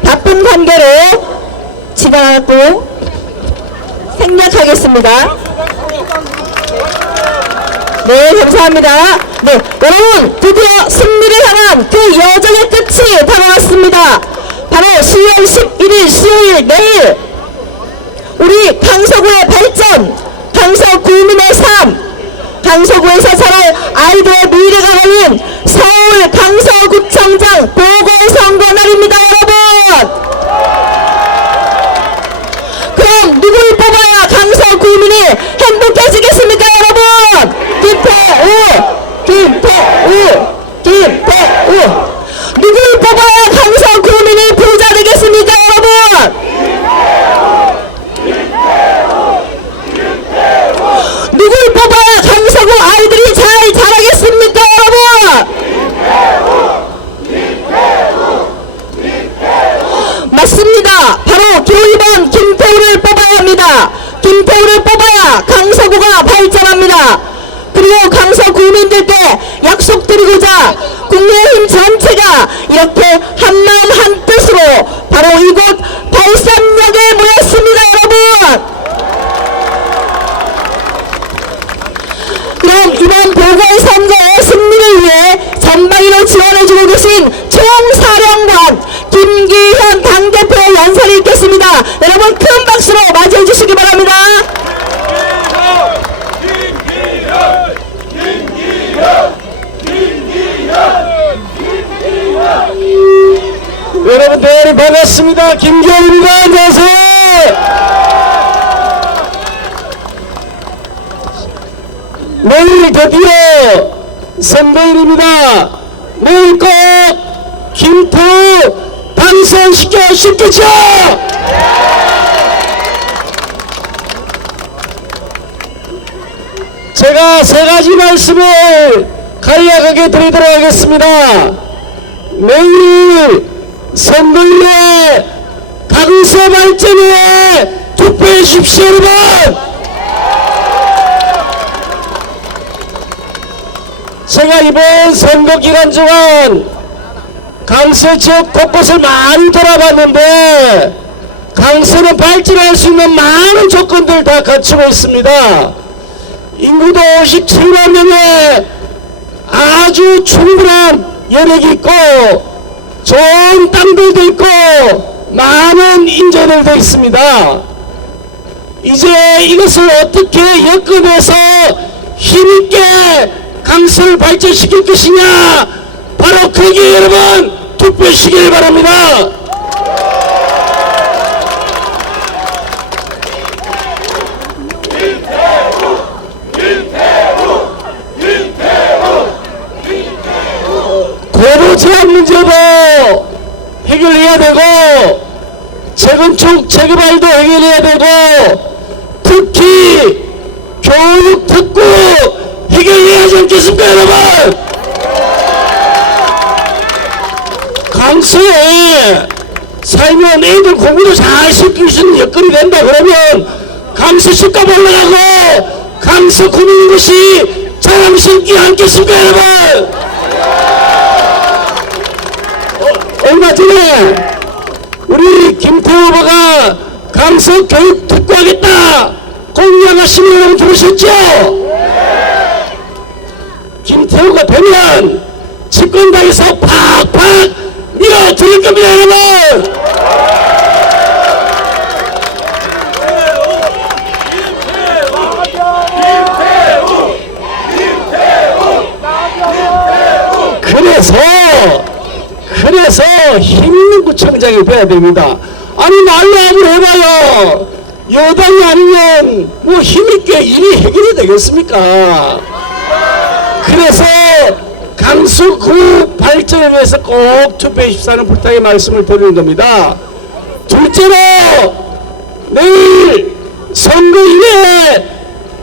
바쁜 관계로 지나고 생략하겠습니다. 네, 감사합니다. 네, 여러분 드디어 승리를 향한 그 여정의 끝이 다가왔습니다. 바로 10월 11일 수요일 내일 우리 강서구의 발전, 강서 구민의 삶, 강서구에서 자랄 아이들의 미래가 걸린 서울 강서구청장 보궐선거 날입니다, 여러분. 그럼 누굴 뽑아야 강서 구민이 행복해지겠습니까, 여러분? 김태우. 누굴 뽑아야 강서 구민이 부자 되겠습니까, 여러분? 누굴 뽑아야 강서구 아이들이 잘 자라겠습니까, 여러분? 맞습니다. 바로 교육원 김태우를 뽑아야 합니다. 김태우를 뽑아야 강서구가 발전합니다. 그리고 강서 구민들께 약속드리고자 국민의힘 전체가 이렇게 한마음 한뜻으로 바로 이곳 발산역에 모였습니다, 여러분. 그럼 이번 보궐선거의 승리를 위해 전방위로 지원해주고 계신 총사령관 김기현 당대표 연설이 있겠습니다. 여러분 큰 박수로 맞이해 주시기 바랍니다. 여러분 대단히 반갑습니다. 김기현입니다. 안녕하세요. 내일 드디어 선거일입니다. 내일 꼭 김태우 당선시켜 주십시오. 제가 세 가지 말씀을 간략하게 드리도록 하겠습니다. 내일 선거일에 강서 발전에 투표해 주십시오, 여러분. 제가 이번 선거 기간 동안 강서 지역 곳곳을 많이 돌아봤는데 강서는 발전할 수 있는 많은 조건들 다 갖추고 있습니다. 인구도 57만 명에 아주 충분한 여력이 있고 좋은 땅들도 있고 많은 인재들도 있습니다. 이제 이것을 어떻게 엮어내서 힘있게 강서를 발전시킬 것이냐, 바로 거기에 여러분 투표시길 바랍니다. 도로 제한 문제도 해결해야 되고 재건축 재개발도 해결해야 되고 특히 교육 특구 해결해야 하지 않겠습니까, 여러분? 강서에 살면 애들 공부도 잘 시킬 수 있는 여건이 된다 그러면 강서 집값 올라가고 강서 구민인 것이 자랑스럽지 않겠습니까, 여러분? 얼마 전에 우리 김태우 후보가 강서 교육 특구하겠다 공약하시는 여러분 들으셨죠? 김태우가 되면 집권당에서 팍팍 밀어드릴 겁니다, 여러분. 그래서 힘있는 구청장이 돼야 됩니다. 아니 말로 한번 해봐요. 여당이 아니면 뭐 힘있게 일이 해결이 되겠습니까? 그래서 강서구 발전을 위해서 꼭 투표해 주십사는 부탁의 말씀을 드리는 겁니다. 둘째로 내일 선거일에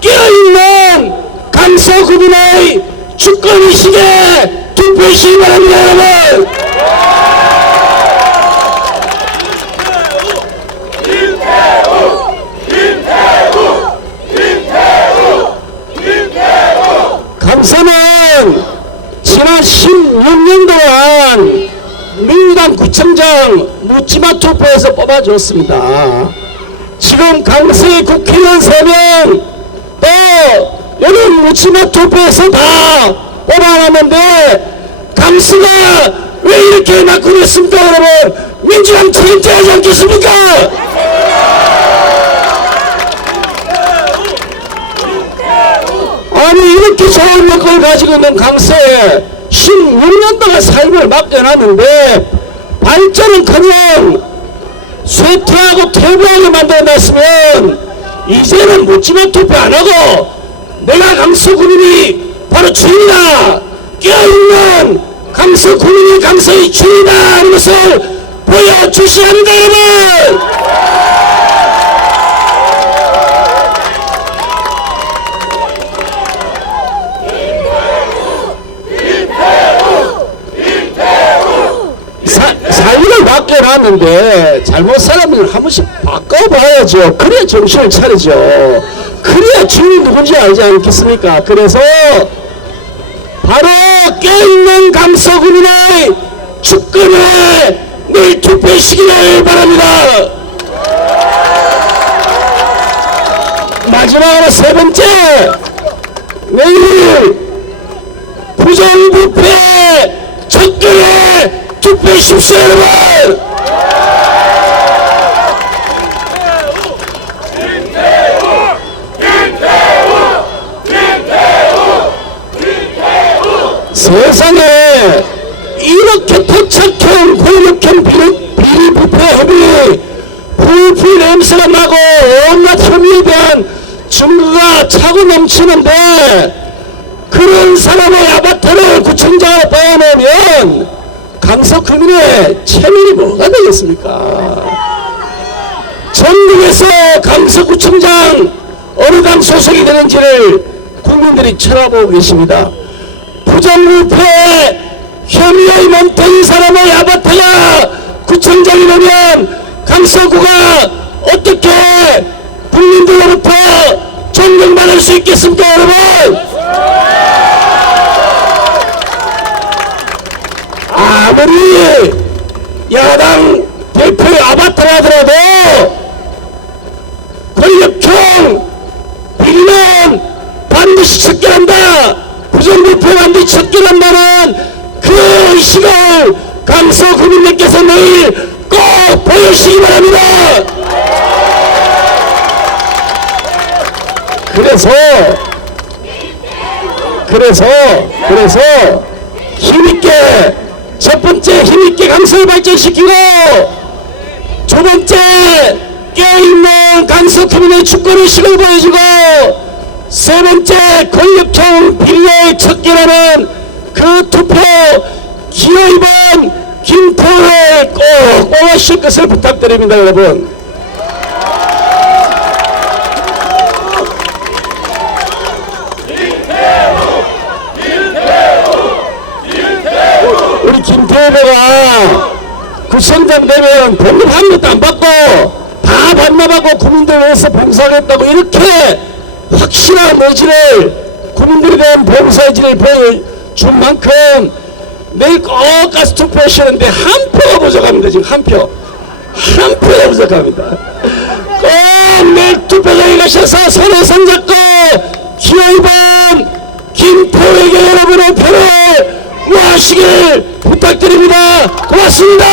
깨어있는 강서구민의 주권의식에 투표해 주시기 바랍니다, 여러분. 강서는 지난 16년 동안 민주당 구청장 묻지마 투표에서 뽑아줬습니다. 지금 강서의 국회의원 3명 또 여러 묻지마 투표에서 다 뽑아놨는데 강서가 왜 이렇게 낙후됐습니까, 여러분? 민주당 책임져야지 않겠습니까? 아니 이렇게 권력을 가지고 있는 강서에 16년 동안 삶을 맡겨놨는데 발전은커녕 쇠퇴하고 퇴보하게 만들어놨으면 이제는 묻지마 투표 안하고 내가 강서 구민이 바로 주인이다, 깨어있는 강서 구민이 강서의 주인이다 하는 것을 보여주셔야 합니다. 여러분, 사회를 맡겨놨는데 잘못 살았으면 한 번씩 바꿔봐야죠. 그래야 정신을 차리죠. 그래야 주인이 누군지 알지 않겠습니까? 그래서 바로 깨어있는 강서구민의 주권에 내일 투표시키길 바랍니다. 마지막으로 세 번째, 내일 부정부패 척결에 투표하십시오. 여러분, 세상에 이렇게 토착형 권력형 비리부패 풀풀 냄새가 나고 온갖 혐의에 대한 증거가 차고 넘치는데 그런 사람의 아바타를 구청장으로 빼어내면 강서 구민의 체면이 뭐가 되겠습니까? 전국에서 강서구청장 어느 당 소속이 되는지를 국민들이 쳐다보고 계십니다. 부정부패 혐의의 몸통인 사람의 아바타가 구청장이 되면 강서구가 어떻게 국민들로부터 존경받을 수 있겠습니까? 여러분, 아무리 야당 대표의 아바타라 하더라도 권력형 비리는 반드시 척결한다, 부정부패 반드시 척결한다는 그 의식을 강서 구민들께서 내일 꼭 보여주시기 바랍니다. 그래서 힘있게, 첫 번째 힘있게 강서를 발전시키고, 두 번째 깨어있는 강서 구민의 주권의식을 보여주고, 세 번째 권력형 비리를 척결하는 그 투표 기호 2번 김태우를 꼭 뽑아주실 것을 부탁드립니다. 여러분, 우리 김태우가 구청장 되면 봉급 한 것도 안 받고 다 반납하고 국민들 위해서 봉사하겠다고 이렇게 확실한 의지를, 국민들에 대한 봉사 의지를 보여준 만큼 내일 꼭 가서 투표하시는데 한 표가 부족합니다. 지금 한 표가 부족합니다. 꼭 내일 투표장에 가셔서 손에 손잡고 기호 2번 김태우에게 여러분의 표를 모아주시길 부탁드립니다. 고맙습니다.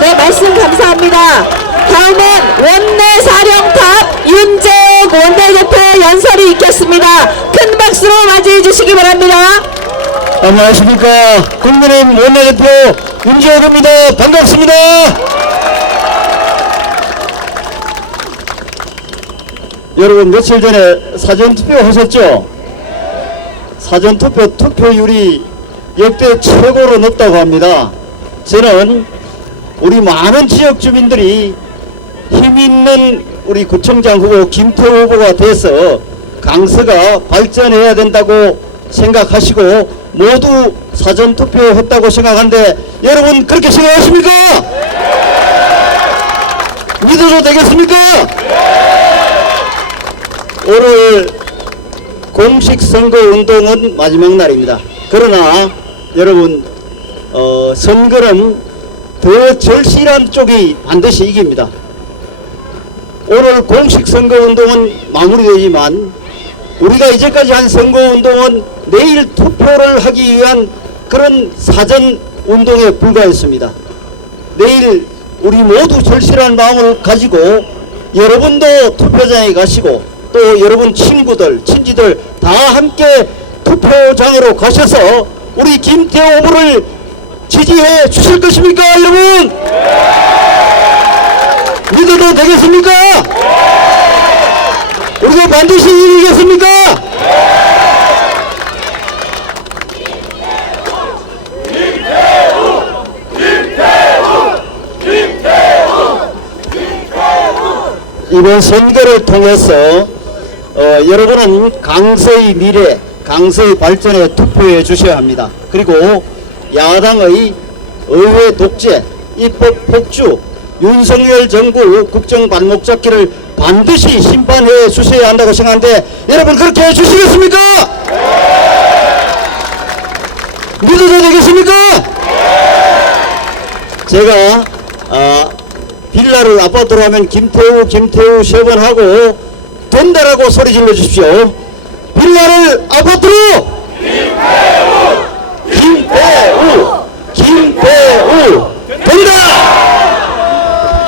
네, 말씀 감사합니다. 다음은 원내 사령탑 윤재욱 원내대표 연설이 있겠습니다. 큰 박수로 맞이해 주시기 바랍니다. 안녕하십니까. 국민의힘 원내대표 윤재욱입니다. 반갑습니다. 여러분, 며칠 전에 사전투표 하셨죠? 사전투표 투표율이 역대 최고로 높다고 합니다. 저는 우리 많은 지역 주민들이 힘있는 우리 구청장 후보 김태우 후보가 돼서 강서가 발전해야 된다고 생각하시고 모두 사전투표했다고 생각하는데 여러분 그렇게 생각하십니까? 믿어도 되겠습니까? 오늘 공식 선거 운동은 마지막 날입니다. 그러나 여러분 선거는 더 절실한 쪽이 반드시 이깁니다. 오늘 공식 선거 운동은 마무리되지만 우리가 이제까지 한 선거 운동은 내일 투표를 하기 위한 그런 사전 운동에 불과했습니다. 내일 우리 모두 절실한 마음을 가지고 여러분도 투표장에 가시고 또 여러분 친구들, 친지들 다 함께 투표장으로 가셔서 우리 김태호 후보를 지지해 주실 것입니까, 여러분? 믿어도 되겠습니까? 우리가 반드시 이기겠습니까? 이번 선거를 통해서 여러분은 강서의 미래, 강서의 발전에 투표해 주셔야 합니다. 그리고 야당의 의회 독재, 입법 폭주, 윤석열 정부 국정 발목 잡기를 반드시 심판해 주셔야 한다고 생각하는데 여러분 그렇게 해 주시겠습니까? 믿어도 되겠습니까? 제가 빌라를 아파트로 하면 김태우 세 번 하고 된다라고 소리 질러 주십시오. 빌라를 아파트로 김태우 된다.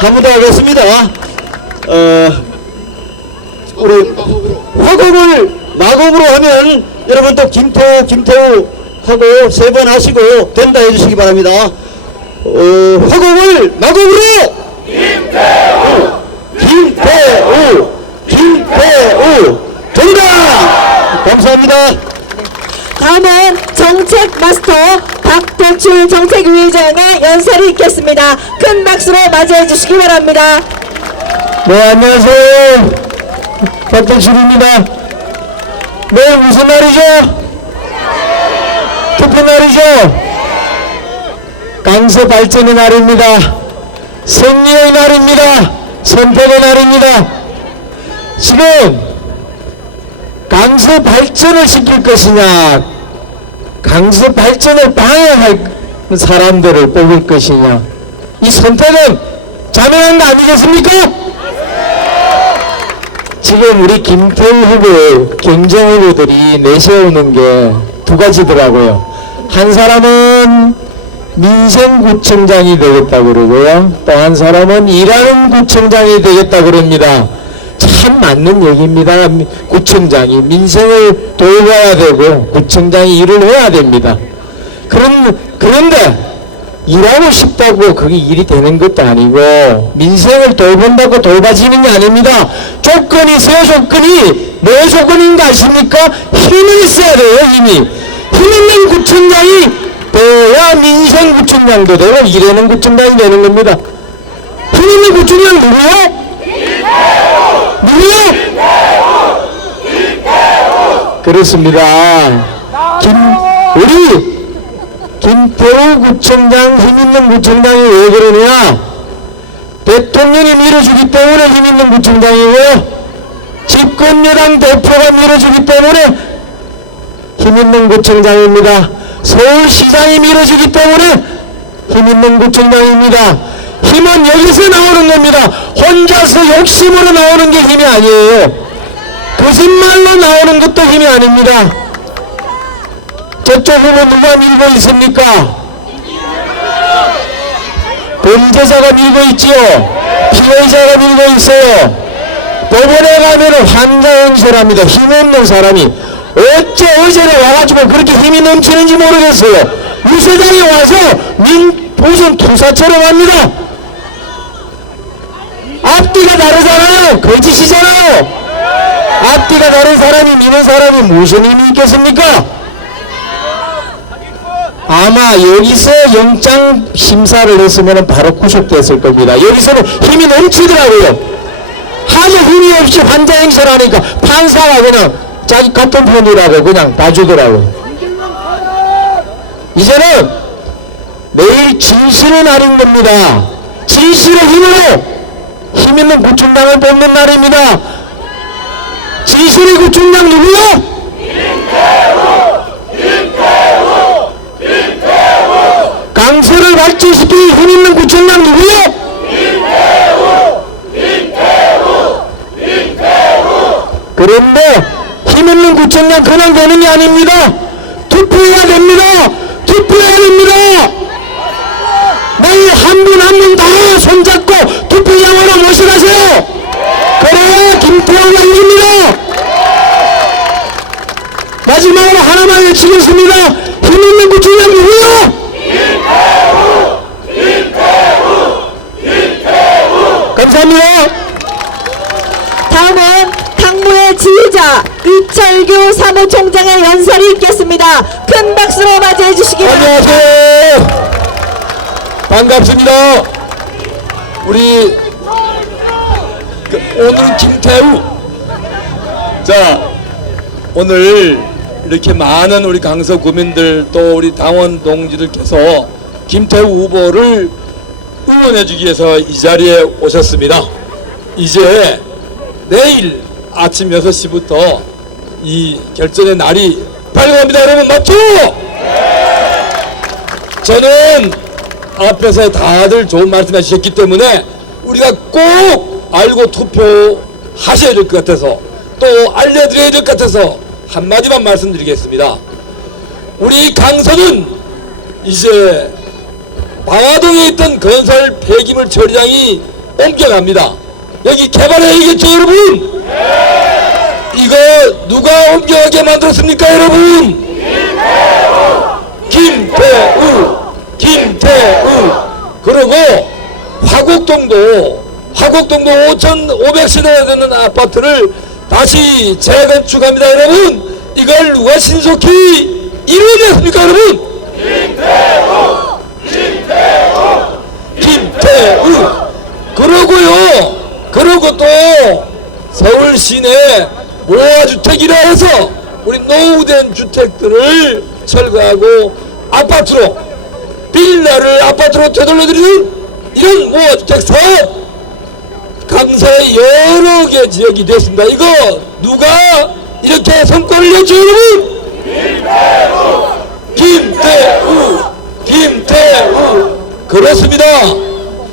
한 번 더 하겠습니다. 우리 화곡을 마곡으로 하면 여러분 또 김태우 하고 세 번 하시고 된다 해주시기 바랍니다. 화곡을 마곡으로 김태우 된다. 감사합니다. 다음은 정책 마스터 박대출 정책위원장의 연설이 있겠습니다. 큰 박수로 맞이해 주시기 바랍니다. 네, 안녕하세요. 박대출입니다. 네, 무슨 날이죠? 투표 날이죠? 강서 발전의 날입니다. 승리의 날입니다. 선택의 날입니다. 지금 강서 발전을 시킬 것이냐, 강서 발전을 방해할 사람들을 뽑을 것이냐, 이 선택은 자명한 거 아니겠습니까? 지금 우리 김태우 후보 경쟁 후보들이 내세우는 게 두 가지더라고요. 한 사람은 민생구청장이 되겠다 그러고요, 또 한 사람은 일하는 구청장이 되겠다 그럽니다. 참 맞는 얘기입니다. 구청장이 민생을 돌봐야 되고 구청장이 일을 해야 됩니다. 그런데 일하고 싶다고 그게 일이 되는 것도 아니고 민생을 돌본다고 돌봐지는 게 아닙니다. 조건이 세 조건이 뭐 조건인가 아십니까? 힘이 있어야 돼요. 힘이. 힘 있는 구청장이 돼야 민생구청장도 되고 일하는 구청장이 되는 겁니다. 힘 있는 구청장 누구요? 누구요? 그렇습니다. 우리 김태우 구청장, 힘있는 구청장이 왜 그러냐? 대통령이 밀어주기 때문에 힘있는 구청장이고요, 집권여당 대표가 밀어주기 때문에 힘있는 구청장입니다. 서울시장이 밀어주기 때문에 힘있는 구청장입니다. 힘은 여기서 나오는 겁니다. 혼자서 욕심으로 나오는 게 힘이 아니에요. 거짓말로 나오는 것도 힘이 아닙니다. 저쪽 후보 누가 밀고 있습니까? 범죄자가 밀고 있지요. 피해자가 밀고 있어요. 법원에 가면 환자 연설합니다. 힘없는 사람이. 어째 어제에 와가지고 그렇게 힘이 넘치는지 모르겠어요. 유세장에 와서 무슨 투사처럼 합니다. 앞뒤가 다르잖아요. 거짓이잖아요. 앞뒤가 다른 사람이 미는 사람이 무슨 힘이 있겠습니까? 아마 여기서 영장 심사를 했으면 바로 구속됐을 겁니다. 여기서는 힘이 넘치더라고요. 하도 힘이 없이 환자 행세를 하니까 판사가 그냥 자기 같은 편이라고 그냥 봐주더라고요. 이제는 내일 진실의 날인 겁니다. 진실의 힘으로 힘 있는 구청장을 뽑는 날입니다. 진실의 구청장 누구요? 강서를 발전시킬 힘 있는 구청장 누구요? 그런데 힘 있는 구청장 그냥 되는 게 아닙니다. 투표해야 됩니다. 투표해야 됩니다. 내일 한 분 한 분 다 손잡고 투표장으로 모셔가세요. 그래야 김태호가 이깁니다. 마지막으로 하나만 외치겠습니다. 힘있는 구청장 누구요? 감사합니다. 다음은 강무의 지휘자 이철규 사무총장의 연설이 있겠습니다. 큰 박수로 맞이해 주시기 바랍니다. 안녕하세요. 반갑습니다. 우리 오늘은 김태우. 자, 오늘 이렇게 많은 우리 강서 구민들 또 우리 당원 동지들께서 김태우 후보를 응원해주기 위해서 이 자리에 오셨습니다. 이제 내일 아침 6시부터 이 결전의 날이 발효합니다. 여러분 맞죠? 저는 앞에서 다들 좋은 말씀 해주셨기 때문에 우리가 꼭 알고 투표하셔야 될 것 같아서 또 알려드려야 될 것 같아서 한마디만 말씀드리겠습니다. 우리 강서는 이제 방화동에 있던 건설 폐기물 처리장이 옮겨갑니다. 여기 개발해야겠죠 여러분? 이거 누가 옮겨가게 만들었습니까 여러분? 김태우. 그리고 화곡동도 5,500세대가 되는 아파트를 다시 재건축합니다 여러분. 이걸 누가 신속히 이루어냈습니까 여러분? 김태우. 그러고 또 서울 시내 모아주택이라 해서 우리 노후된 주택들을 철거하고 아파트로 빌라를 아파트로 되돌려드리는 이런 모아주택 사업 강서의 여러 개 지역이 됐습니다. 이거 누가 이렇게 성과를 냈죠 여러분? 김태우. 그렇습니다.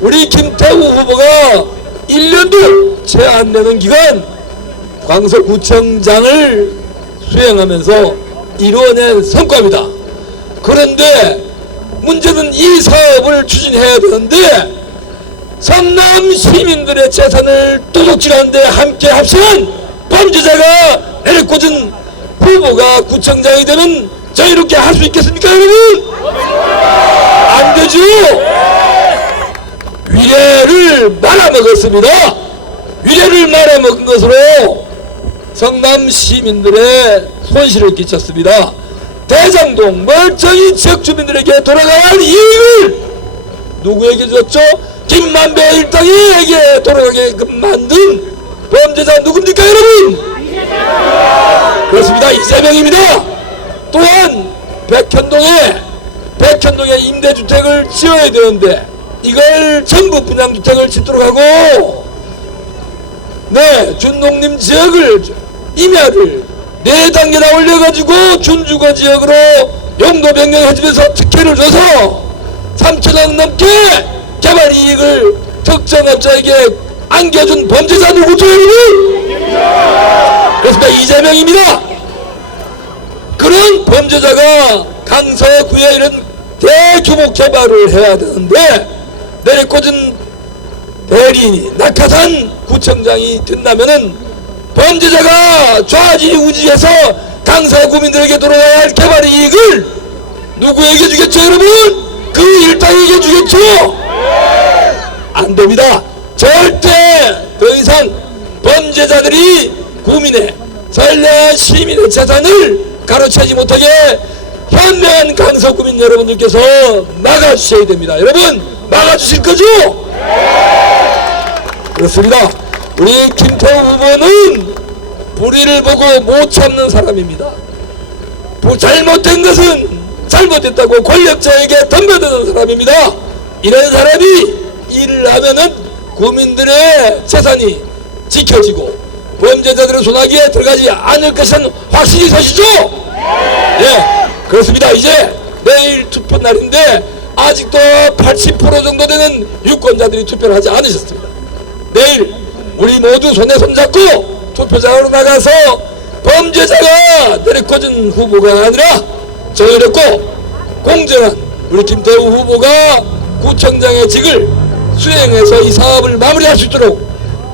우리 김태우 후보가 1년도 채 안 되는 기간 강서구청장을 수행하면서 이루어낸 성과입니다. 그런데 문제는 이 사업을 추진해야 되는데 성남 시민들의 재산을 도둑질하는 데 함께 합세한 범죄자가 내려꽂은 후보가 구청장이 되면 자유롭게 할 수 있겠습니까 여러분? 안 되죠. 위례를 말아먹었습니다. 위례를 말아먹은 것으로 성남 시민들의 손실을 끼쳤습니다. 대장동 멀쩡히 지역 주민들에게 돌아가야 할 이익을 누구에게 줬죠? 김만배 일당에게 돌아가게끔 만든 범죄자 누굽니까 여러분? 그렇습니다. 이재명입니다. 또한 백현동에 임대주택을 지어야 되는데 이걸 전부 분양주택을 짓도록 하고 준농림 지역을 임야를 4단계나 올려가지고 준주거 지역으로 용도 변경해주면서 특혜를 줘서 3천억 넘게 개발 이익을 특정 업자에게 안겨준 범죄자 누구죠 여러분? 그렇습니다. 이재명입니다. 그런 범죄자가 강서구에 이런 대규모 개발을 해야 되는데 내리꽂은 대리인이 낙하산 구청장이 된다면은 범죄자가 좌지우지해서 강서 구민들에게 돌아가야 할 개발 이익을 누구에게 주겠죠 여러분? 그 일당에게 주겠죠? 안 됩니다. 절대 더 이상 범죄자들이 구민의 선량한 시민의 재산을 가로채지 못하게 현명한 강서 구민 여러분들께서 막아주셔야 됩니다. 여러분 막아주실 거죠? 그렇습니다. 우리 김태우 후보는 불의를 보고 못 참는 사람입니다. 잘못된 것은 잘못됐다고 권력자에게 덤벼드는 사람입니다. 이런 사람이 일을 하면은 국민들의 재산이 지켜지고 범죄자들의 손아귀에 들어가지 않을 것은 확실히 서시죠? 예, 그렇습니다. 이제 내일 투표 날인데 아직도 80% 정도 되는 유권자들이 투표를 하지 않으셨습니다. 내일 우리 모두 손에 손잡고 투표장으로 나가서 범죄자가 내리꽂은 후보가 아니라 정의롭고 공정한 우리 김태우 후보가 구청장의 직을 수행해서 이 사업을 마무리할 수 있도록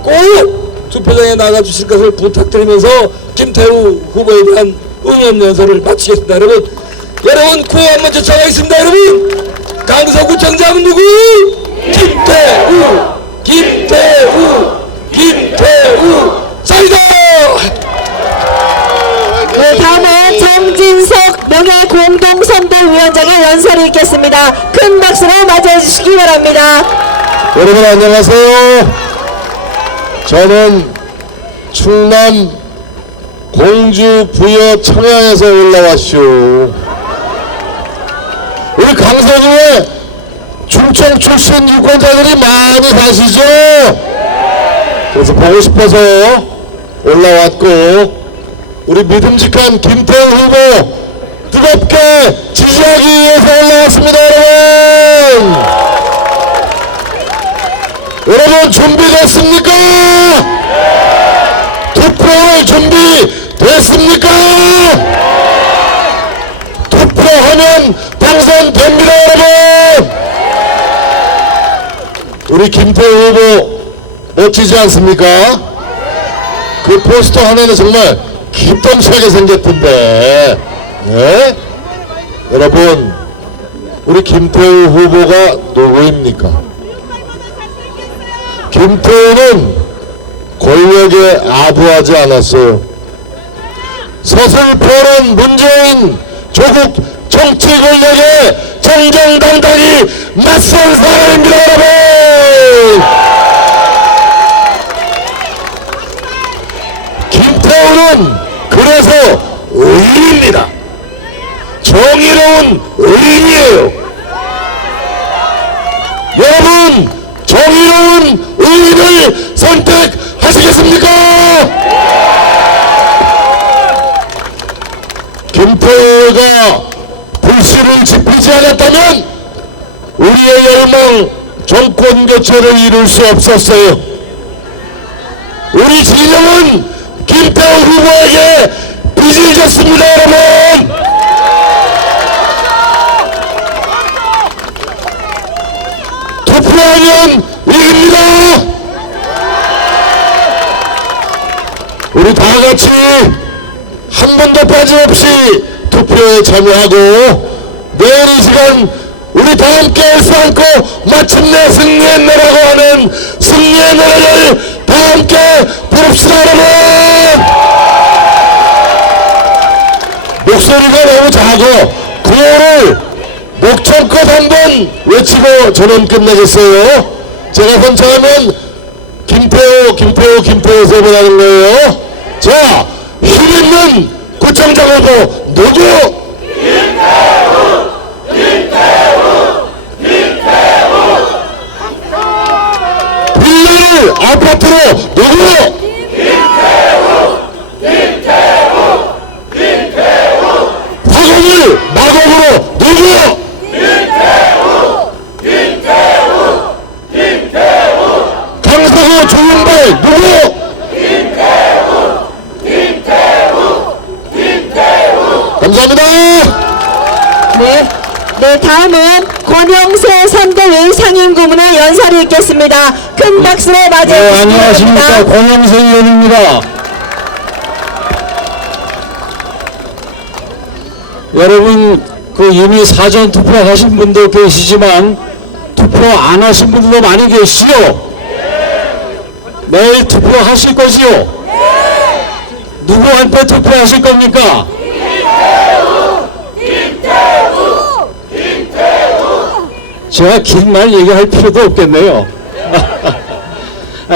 꼭 투표장에 나가주실 것을 부탁드리면서 김태우 후보에 대한 응원 연설을 마치겠습니다. 여러분 구호 한 번 요청하겠습니다. 여러분 강서구청장 누구? 김태우 사이다. 네, 다음은 정진석 명예공동선대위원장의 연설이 있겠습니다. 큰 박수로 맞이해 주시기 바랍니다. 여러분 안녕하세요. 저는 충남 공주 부여 청양에서 올라왔슈. 우리 강서구에 충청 출신 유권자들이 많이 가시죠. 그래서 보고 싶어서 올라왔고, 우리 믿음직한 김태우 후보 뜨겁게 지지하기 위해서 올라왔습니다. 여러분 준비됐습니까? 투표할 준비 됐습니까? 투표하면 당선됩니다. 여러분 우리 김태우 후보 멋지지 않습니까? 그 포스터 하나는 정말 기똥차게 생겼던데. 네? 여러분 우리 김태우 후보가 누구입니까? 김태우는 권력에 아부하지 않았어요. 서슬퍼런 문재인 조국 정치 권력에 정정당당히 맞선 사람입니다. 여러분 김태우는 그래서 의인입니다. 정의로운 의인이에요. 여러분 정의로운 의인을 선택하시겠습니까? 김태우가 불씨를 지피지 않았다면 우리의 열망 정권 교체를 이룰 수 없었어요. 우리 진영은 김태우 후보에게 빚을 졌습니다. 여러분 투표하면 이깁니다. 우리 다같이 한 번도 빠짐없이 투표에 참여하고 내일 이 시간 우리 다 함께 일어서고 마침내 승리했노라고 하는 승리의 노래를 다 함께 부릅시다. 여러분 목소리가 너무 작아. 구호를 목청껏 한번 외치고 저는 끝내겠어요. 제가 선창하면 김태우 세 번 하는 거예요. 자, 힘있는 구청장 후보 누구? 빌릴 아파트로 누구? 화공을 마곡으로 누구? 강서구 조윤발 누구? 감사합니다. 네, 다음은 권영세 선대위 상임고문의 연설이 있겠습니다. 큰 박수로 맞이해 주시기 안녕하십니까. 바랍니다. 권영세 의원입니다. 여러분 이미 사전 투표하신 분도 계시지만 투표 안 하신 분들도 많이 계시죠? 내일 투표하실 거지요? 누구한테 투표하실 겁니까? 제가 긴 말 얘기할 필요도 없겠네요.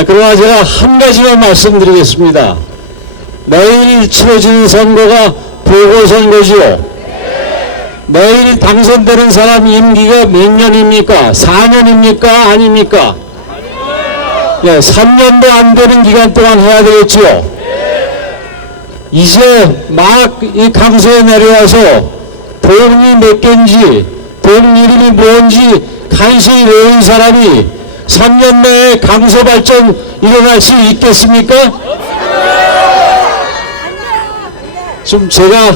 그러나 제가 한 가지만 말씀드리겠습니다. 내일 치러지는 선거가 보궐선거지요. 내일 당선되는 사람 임기가 몇 년입니까? 4년입니까? 아닙니까? 네, 3년도 안 되는 기간 동안 해야 되겠지요. 이제 막 이 강서에 내려와서 동이 몇 개인지 동 이름이 뭔지 간신히 외운 사람이 3년 내에 강서 발전 일어날 수 있겠습니까? 지금 제가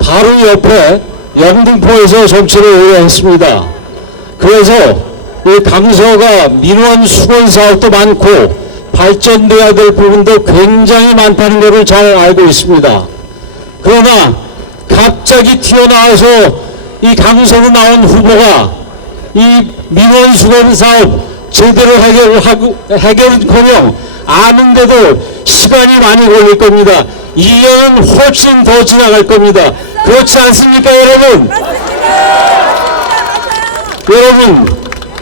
바로 옆에 영등포에서 정치를 오래 했습니다. 그래서 이 강서가 민원 수건 사업도 많고 발전돼야 될 부분도 굉장히 많다는 것을 잘 알고 있습니다. 그러나 갑자기 튀어나와서 이 강서로 나온 후보가 이 민원 수건 사업 제대로 해결은커녕 아는데도 시간이 많이 걸릴 겁니다. 2년은 훨씬 더 지나갈 겁니다. 그렇지 않습니까, 여러분? 여러분,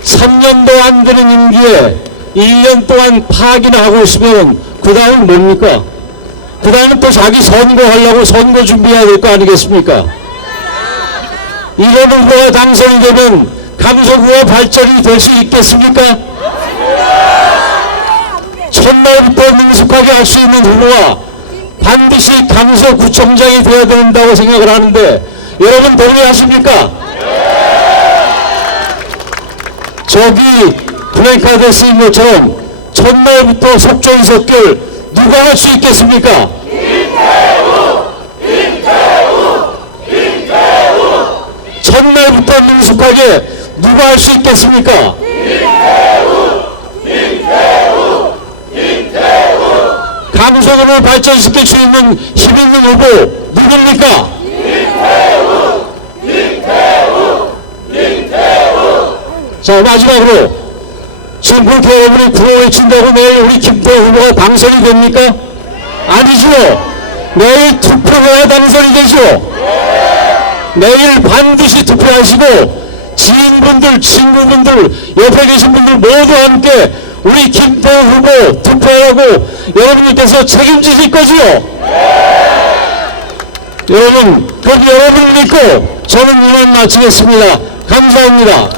3년도 안 되는 임기에 1년 동안 파기나 하고 있으면 그 다음은 뭡니까? 그 다음은 또 자기 선거하려고 선거 준비해야 될 거 아니겠습니까? 이런 후보가 당선이 되면 강서구가 발전이 될 수 있겠습니까? 첫날부터 능숙하게 할 수 있는 후보가 반드시 강서구청장이 되어야 된다고 생각을 하는데 여러분 동의하십니까? 저기 플래카드에 쓰인 것처럼 첫날부터 속전속결 누가 할 수 있겠습니까? 첫날부터 능숙하게 누가 할 수 있겠습니까? 강서구를 발전시킬 수 있는 힘 있는 후보 누굽니까? 자, 마지막으로 지금 그렇게 여러분이 구호 외친다고 내일 우리 김태우 후보가 당선이 됩니까? 아니죠. 내일 투표해야 당선이 되죠. 내일 반드시 투표하시고 지인분들, 친구분들, 옆에 계신 분들 모두 함께 우리 김태우 후보 투표하고 여러분께서 책임지실 거지요? 여러분, 그럼 여러분 믿고 저는 이만 마치겠습니다. 감사합니다.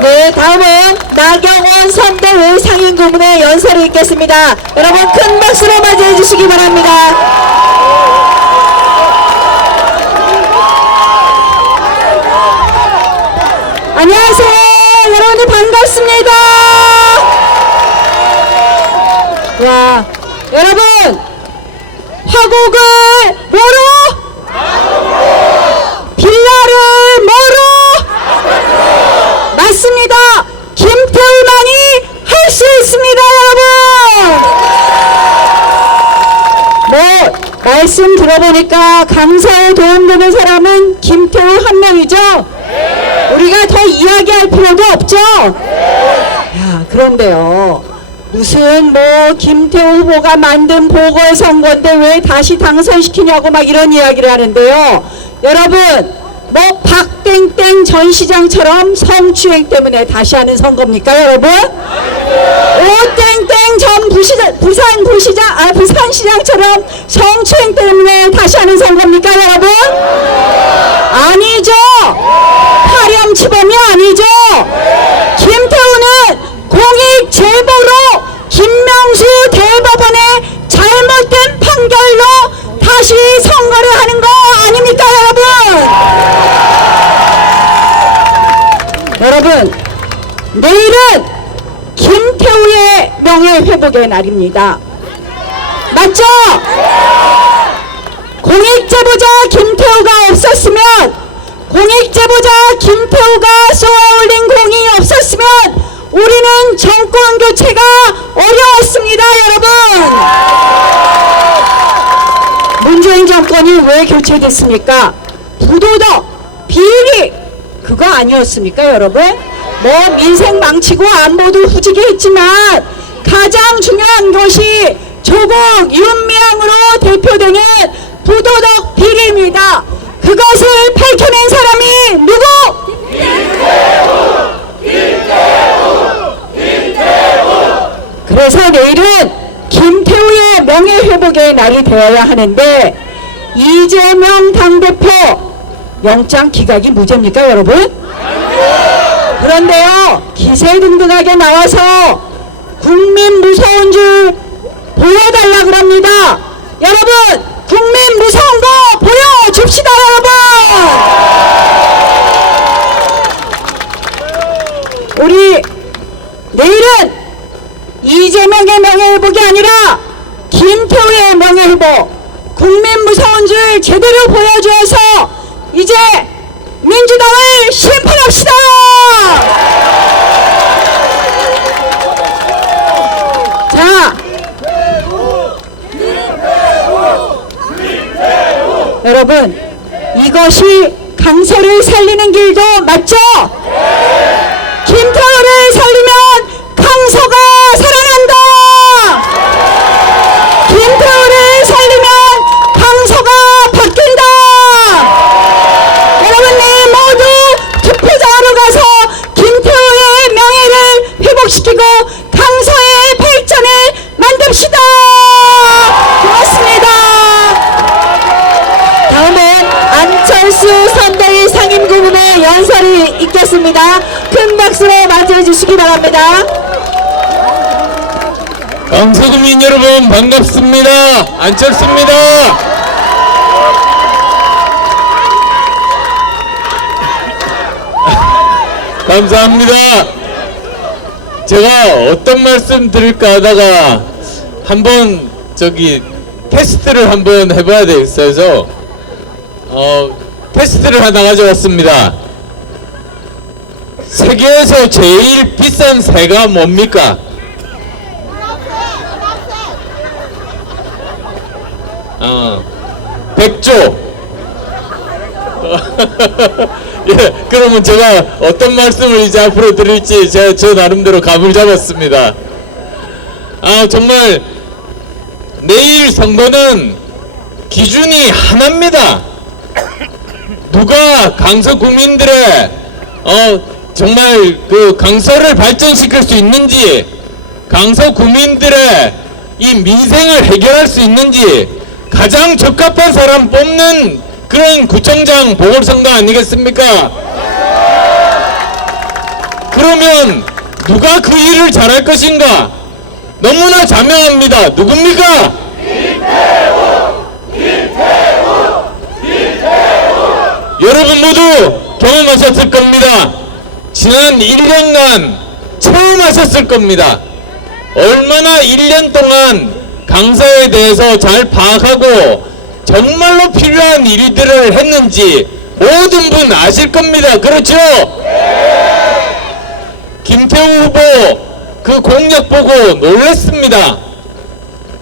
네, 다음은 나경원 선대위 상임고문의 연설이 있겠습니다. 여러분 큰 박수로 맞이해 주시기 바랍니다. 안녕하세요. 여러분들 반갑습니다. 와, 여러분 화곡을 뭐로? 빌라를 뭐로? 맞습니다. 김태우만이 할 수 있습니다, 여러분. 뭐 말씀 들어보니까 강서에 도움되는 사람은 김태우 한 명이죠. 우리가 더 이야기할 필요도 없죠. 야, 그런데요, 무슨 뭐 김태우 후보가 만든 보궐선거인데 왜 다시 당선시키냐고 막 이런 이야기를 하는데요. 여러분, 뭐 박땡땡 전 시장처럼 성추행 때문에 다시 하는 선거입니까, 여러분? 오땡땡 전 부산시장처럼 성추행 때문에 다시 하는 선거입니까, 여러분? 아니죠. 파렴치범이 아니죠. 김태우는 공익 제보로 김명수 대법원의 잘못된 판결로 다시 선거를 하는 거 아닙니까, 여러분? 여러분, 내일은 김태우의 명예회복의 날입니다. 맞죠? 공익제보자 김태우가 없었으면, 공익제보자 김태우가 쏘아올린 공이 없었으면 우리는 정권 교체가 어려웠습니다, 여러분. 문재인 정권이 왜 교체됐습니까? 부도덕, 비리, 그거 아니었습니까, 여러분? 뭐 민생 망치고 안보도 후지게 했지만 가장 중요한 것이 조국 윤미향으로 대표되는 부도덕 비리입니다. 그것을 밝혀낸 사람이 누구? 그래서 내일은 김태우의 명예회복의 날이 되어야 하는데 이재명 당대표 영장 기각이 무죄입니까, 여러분? 그런데요, 기세등등하게 나와서 국민 무서운 줄 보여달라 그럽니다. 여러분, 국민 무서운 거 보여줍시다, 여러분. 우리 내일은 이재명의 명예회복이 아니라 김태우의 명예회복, 국민 무서운 줄 제대로 보여줘서 이제 민주당을 심판합시다. 자, 여러분, 이것이 강서를 살리는 길도 맞죠? 김태호를 살리면 강서가 살아난다! 김태호를 살리면 강서가 바뀐다! 여러분들 모두 투표장으로 가서 김태호의 명예를 회복시키고 강서의 발전을 만듭시다! 고맙습니다. 다음은 안철수 선대위 상임고문의 연설이 있겠습니다. 큰 박수로 맞이해 주시기 바랍니다. 강서구민 여러분 반갑습니다. 안철수입니다. 감사합니다. 제가 어떤 말씀 드릴까 하다가 한번 테스트를 한번 해봐야 되겠어서 테스트를 하나 가져왔습니다. 세계에서 제일 비싼 새가 뭡니까? 백조. 예, 그러면 제가 어떤 말씀을 이제 앞으로 드릴지 제가 저 나름대로 감을 잡았습니다. 정말 내일 선거는 기준이 하나입니다. 누가 강서 국민들의 정말 그 강서를 발전시킬 수 있는지, 강서 국민들의 이 민생을 해결할 수 있는지 가장 적합한 사람 뽑는 그런 구청장 보궐선거 아니겠습니까? 그러면 누가 그 일을 잘할 것인가? 너무나 자명합니다. 누굽니까? 여러분 모두 경험하셨을 겁니다. 지난 1년간 처음 하셨을 겁니다. 얼마나 1년 동안 강서에 대해서 잘 파악하고 정말로 필요한 일들을 했는지 모든 분 아실 겁니다. 그렇죠? 김태우 후보 그 공약 보고 놀랐습니다.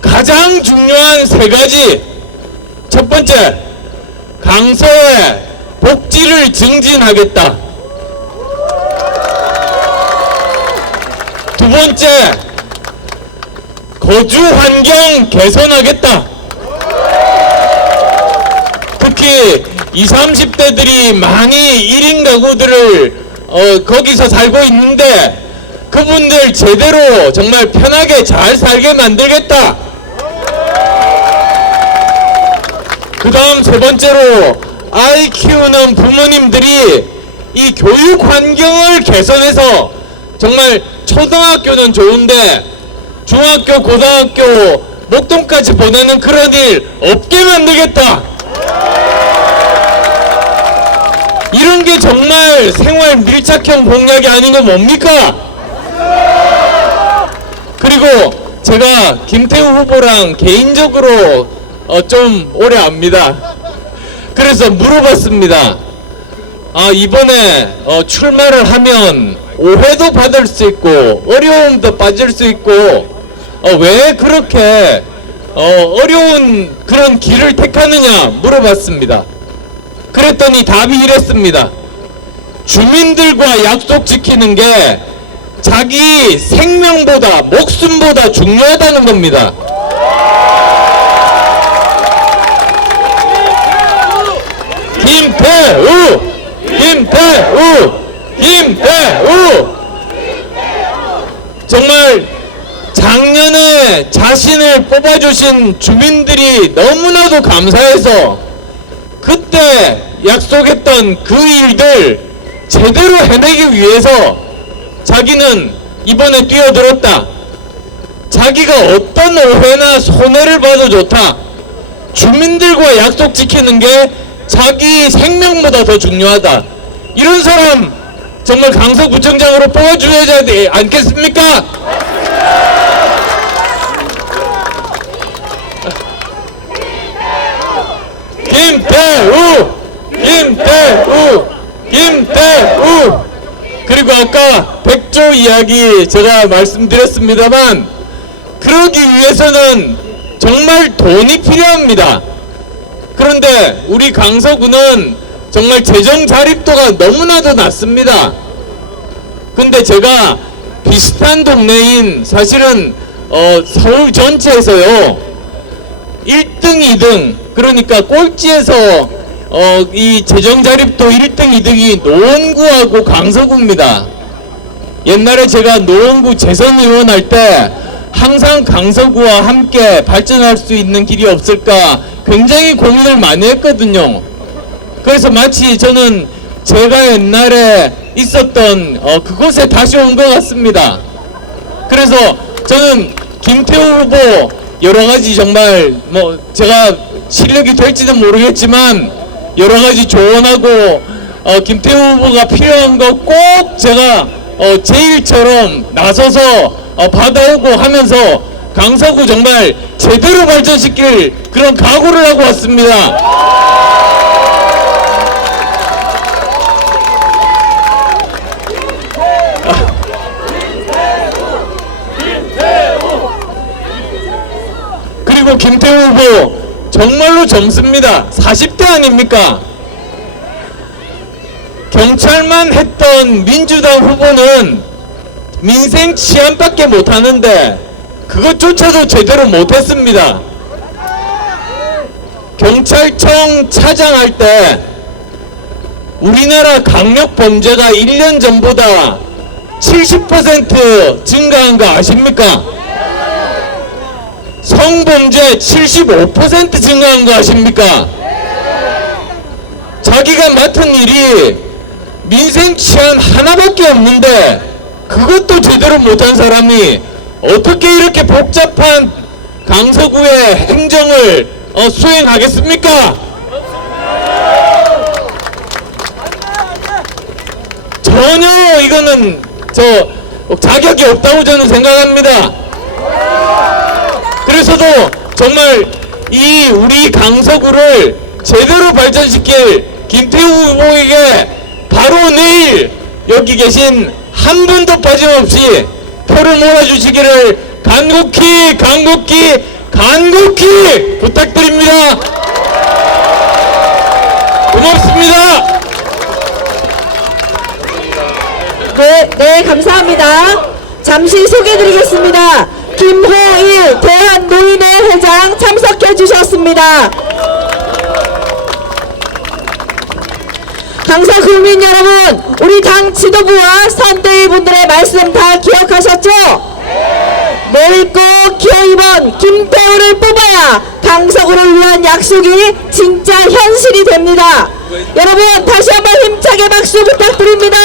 가장 중요한 세 가지. 첫 번째, 강서의 복지를 증진하겠다. 두 번째, 거주 환경 개선하겠다. 특히 20, 30대들이 많이 1인 가구들을 거기서 살고 있는데 그분들 제대로 정말 편하게 잘 살게 만들겠다. 그 다음 세 번째로 아이 키우는 부모님들이 이 교육 환경을 개선해서 정말 초등학교는 좋은데 중학교, 고등학교, 목동까지 보내는 그런 일 없게 만들겠다. 이런 게 정말 생활 밀착형 공약이 아닌 건 뭡니까? 그리고 제가 김태우 후보랑 개인적으로 좀 오래 압니다. 그래서 물어봤습니다. 이번에 출마를 하면 오해도 받을 수 있고 어려움도 빠질 수 있고 왜 그렇게 어려운 그런 길을 택하느냐 물어봤습니다. 그랬더니 답이 이랬습니다. 주민들과 약속 지키는 게 자기 생명보다 목숨보다 중요하다는 겁니다. 김태우! 김태우! 김태우! 정말 작년에 자신을 뽑아주신 주민들이 너무나도 감사해서 그때 약속했던 그 일들 제대로 해내기 위해서 자기는 이번에 뛰어들었다. 자기가 어떤 오해나 손해를 봐도 좋다. 주민들과 약속 지키는 게 자기 생명보다 더 중요하다. 이런 사람 정말 강서구청장으로 뽑아줘야 되지 않겠습니까? 김태우! 김태우! 김태우! 그리고 아까 백조 이야기 제가 말씀드렸습니다만 그러기 위해서는 정말 돈이 필요합니다. 그런데 우리 강서구는 정말 재정 자립도가 너무나도 낮습니다. 근데 제가 비슷한 동네인 사실은 서울 전체에서요 1등, 2등 그러니까 꼴찌에서 이 재정 자립도 1등, 2등이 노원구하고 강서구입니다. 옛날에 제가 노원구 재선 의원 할 때 항상 강서구와 함께 발전할 수 있는 길이 없을까 굉장히 고민을 많이 했거든요. 그래서 마치 저는 제가 옛날에 있었던 그곳에 다시 온 것 같습니다. 그래서 저는 김태우 후보 여러가지 정말 뭐 제가 실력이 될지는 모르겠지만 여러가지 조언하고 김태우 후보가 필요한 거 꼭 제가 제 일처럼 나서서 받아오고 하면서 강서구 정말 제대로 발전시킬 그런 각오를 하고 왔습니다. 그리고 김태우 후보 정말로 젊습니다. 40대 아닙니까? 경찰만 했던 민주당 후보는 민생 치안밖에 못하는데 그것조차도 제대로 못했습니다. 경찰청 차장할 때 우리나라 강력범죄가 1년 전보다 70% 증가한 거 아십니까? 성범죄 75% 증가한 거 아십니까? 자기가 맡은 일이 민생 치안 하나밖에 없는데 그것도 제대로 못한 사람이 어떻게 이렇게 복잡한 강서구의 행정을 수행하겠습니까? 전혀 이거는 자격이 없다고 저는 생각합니다. 그래서도 정말 이 우리 강서구를 제대로 발전시킬 김태우 후보에게 바로 내일 여기 계신 한 분도 빠짐없이 표를 몰아주시기를 간곡히 부탁드립니다. 고맙습니다. 네, 감사합니다. 잠시 소개해드리겠습니다. 김호일 대한노인회 회장 참석해 주셨습니다. 강서 국민 여러분, 우리 당 지도부와 선대위 분들의 말씀 다 기억하셨죠? 내일 꼭 기호 2번 김태우를 뽑아야 강서구를 위한 약속이 진짜 현실이 됩니다. 여러분 다시 한번 힘차게 박수 부탁드립니다.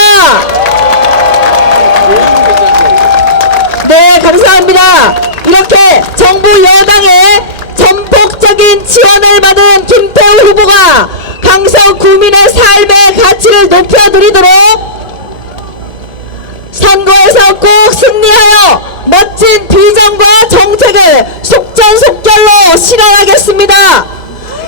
네, 감사합니다. 이렇게 정부 여당의 전폭적인 지원을 받은 김태우 후보가 강서 구민의 삶의 가치를 높여드리도록 선거에서 꼭 승리하여 멋진 비전과 정책을 속전속결로 실현하겠습니다.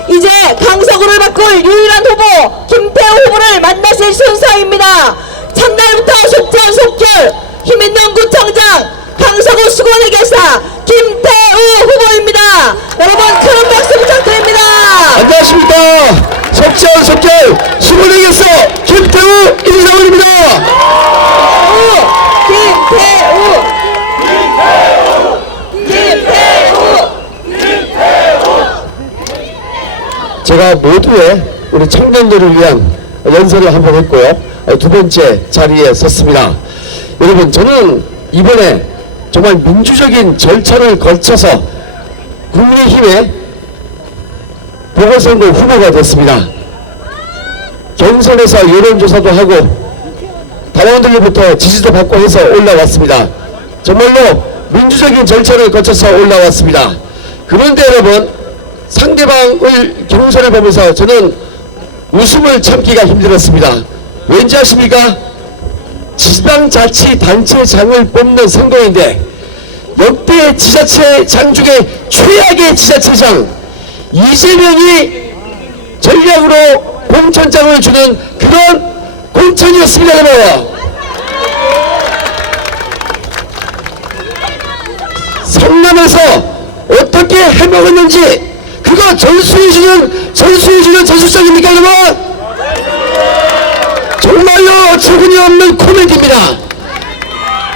이제 강서구를 바꿀 유일한 후보 김태우 후보를 만나실 순서입니다. 첫날부터 속전속결 힘있는 구청장 강서구 수건회계사 김태우 후보입니다. 여러분 큰 박수 부탁드립니다. 안녕하십니까. 속전속결 수군회계사 김태우 인사원입니다. 제가 모두의 우리 청년들을 위한 연설을 한번 했고요. 두 번째 자리에 섰습니다. 여러분, 저는 이번에 정말 민주적인 절차를 거쳐서 국민의힘의 보궐선거 후보가 됐습니다. 경선에서 여론조사도 하고 당원들로부터 지지도 받고 해서 올라왔습니다. 정말로 민주적인 절차를 거쳐서 올라왔습니다. 그런데 여러분, 상대방의 경선을 보면서 저는 웃음을 참기가 힘들었습니다. 왠지 아십니까? 지방자치단체장을 뽑는 선거인데 역대 지자체장 중에 최악의 지자체장 이재명이 전략으로 공천장을 주는 그런 공천이었습니다. 여러분, 성남에서 어떻게 해먹었는지 그 그거 전수해주는 전술적입니까 여러분? 정말로 어처구니 없는 코미디입니다.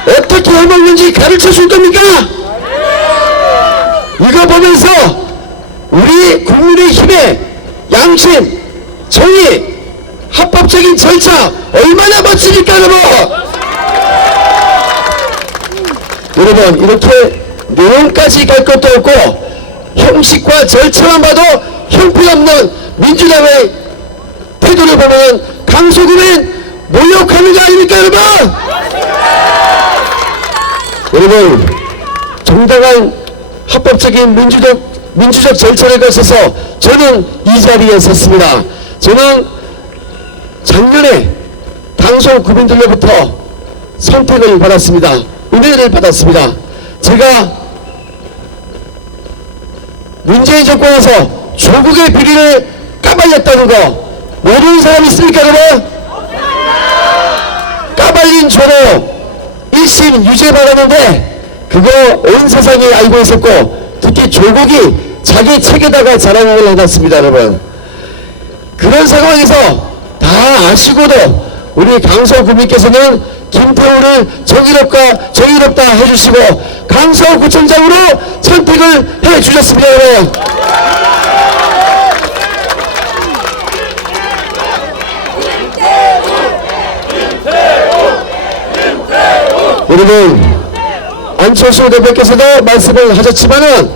어떻게 해먹는지 가르쳐 줄 겁니까? 이거 보면서 우리 국민의힘의 양심, 정의, 합법적인 절차 얼마나 멋지니까 여러분 이렇게 내용까지 갈 것도 없고 형식과 절차만 봐도 형편없는 민주당의 태도를 보면 강서구민 모욕하는 거 아닙니까 여러분 정당한 합법적인 민주적 절차를 거쳐서 저는 이 자리에 섰습니다. 저는 작년에 강서구민들로부터 선택을 받았습니다. 은혜를 받았습니다. 제가 문재인 정권에서 조국의 비리를 까발렸다는 거 모르는 사람 있습니까 여러분? 까발린 죄로 1심 유죄 받았는데 그거 온 세상이 알고 있었고 특히 조국이 자기 책에다가 자랑을 해놨습니다 여러분. 그런 상황에서 다 아시고도 우리 강서구민께서는 김태우를 정의롭다 해주시고 강서구청장으로 선택을 해주셨습니다 여러분. 여러분 안철수 대표께서도 말씀을 하셨지만은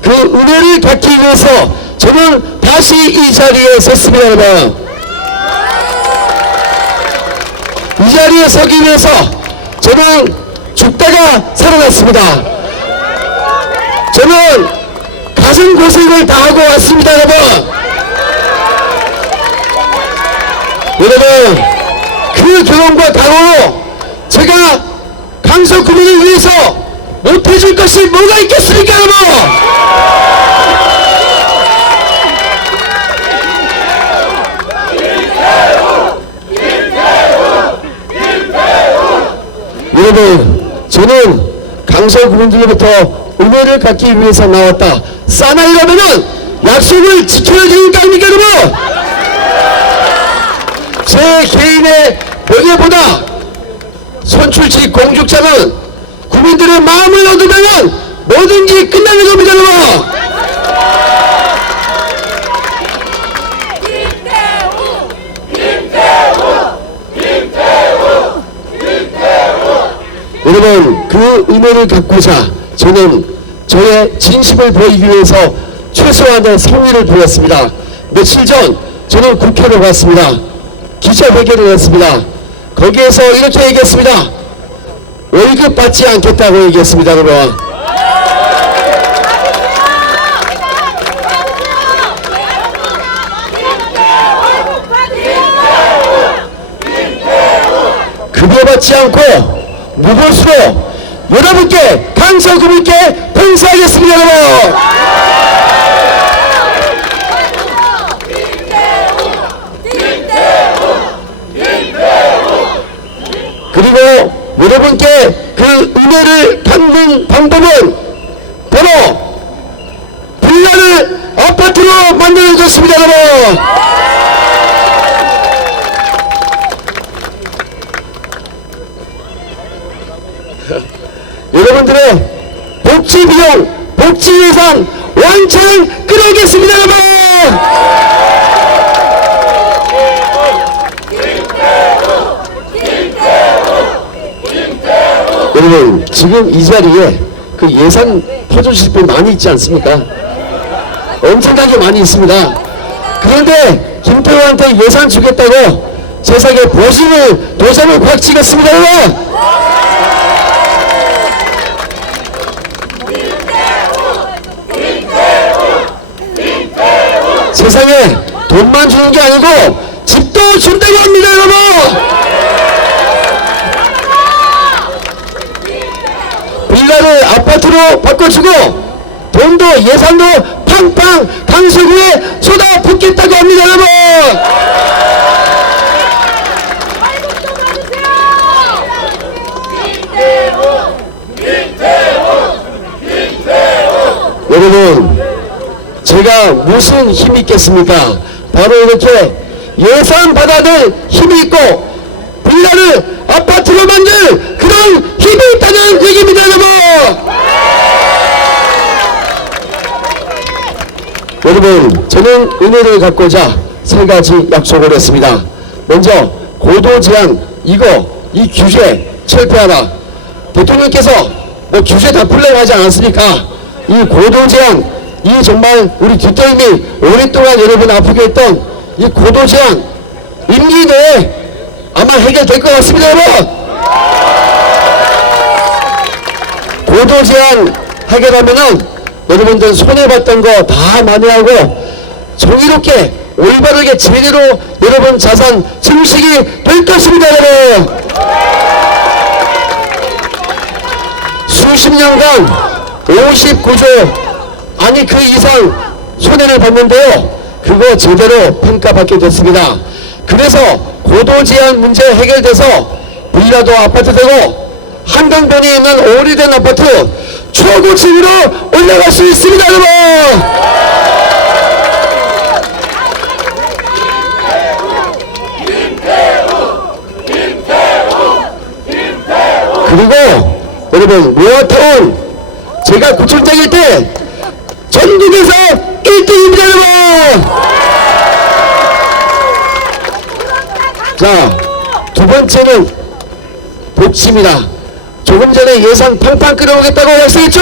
그 은혜를 갖기 위해서 저는 다시 이 자리에 섰습니다 여러분. 이 자리에 서기 위해서 저는 죽다가 살아났습니다. 저는 가슴 고생을 다하고 왔습니다 여러분. 여러분 그 경험과 각오로 제가 강서구민을 위해서 못해줄 것이 뭐가 있겠습니까 여러분 저는 강서구민들로부터 은혜를 갖기 위해서 나왔다. 사나이라면은 약속을 지켜야 되는 거 아닙니까 여러분? 제 개인의 명예보다 선출직 공직자는 국민들의 마음을 얻으면 뭐든지 끝나는 겁니다 여러분. 여러분 그 은혜를 갖고자 저는 저의 진심을 보이기 위해서 최소한의 성의를 보였습니다. 며칠 전 저는 국회로 갔습니다. 기자회견을 했습니다. 거기에서 이렇게 얘기했습니다. 월급 받지 않겠다고 얘기했습니다 여러분. 급여 받지 않고 무보수로 여러분께 강서구민께 봉사하겠습니다 여러분. 그리고 여러분께 그 은혜를 받는 방법은 바로 빌라를 아파트로 만들어줬습니다 여러분. 여러분들의 복지비용, 복지예산 원천 끌어오겠습니다 여러분. 여러분 지금 이 자리에 그 예산 퍼주실 분 많이 있지 않습니까? 엄청나게 많이 있습니다. 그런데 김태우한테 예산 주겠다고 세상에 도장을 확 찍었습니다 여러분. 세상에 돈만 주는 게 아니고 집도 준다고 합니다 여러분. 빌라를 아파트로 바꿔주고 돈도 예산도 팡팡 강서구에 쏟아붓겠다고 합니다 여러분. 여러분 제가 무슨 힘이 있겠습니까? 바로 이렇게 예산 받아들 힘이 있고 빌라를 아파트로 만들 그런 힘이 있다는 얘기입니다, 여러분, 저는 은혜를 갖고자 세 가지 약속을 했습니다. 먼저 고도 제한 이 규제 철폐하라. 대통령께서 뭐 규제 다 풀려고 하지 않았으니까 이 고도 제한, 이 정말 우리 뒷덜미 오랫동안 여러분 아프게 했던 이 고도 제한 임기 내에 아마 해결될 것 같습니다, 여러분. 고도 제한 해결하면은 여러분들 손해봤던 거 다 만회하고 정의롭게 올바르게 제대로 여러분 자산 증식이 될 것입니다, 여러분. 수십 년간 59조 아니 그 이상 손해를 봤는데요, 그거 제대로 평가받게 됐습니다. 그래서 고도 제한 문제 해결돼서 빌라도 아파트 되고 한강변에 있는 오래된 아파트 초고층으로 올라갈 수 있습니다, 여러분. 그리고 여러분, 모아타운 제가 구청장일 때 전국에서 1등입니다, 여러분. 자, 두 번째는 복지입니다. 조금 전에 예산 팡팡 끌어오겠다고 약속했죠?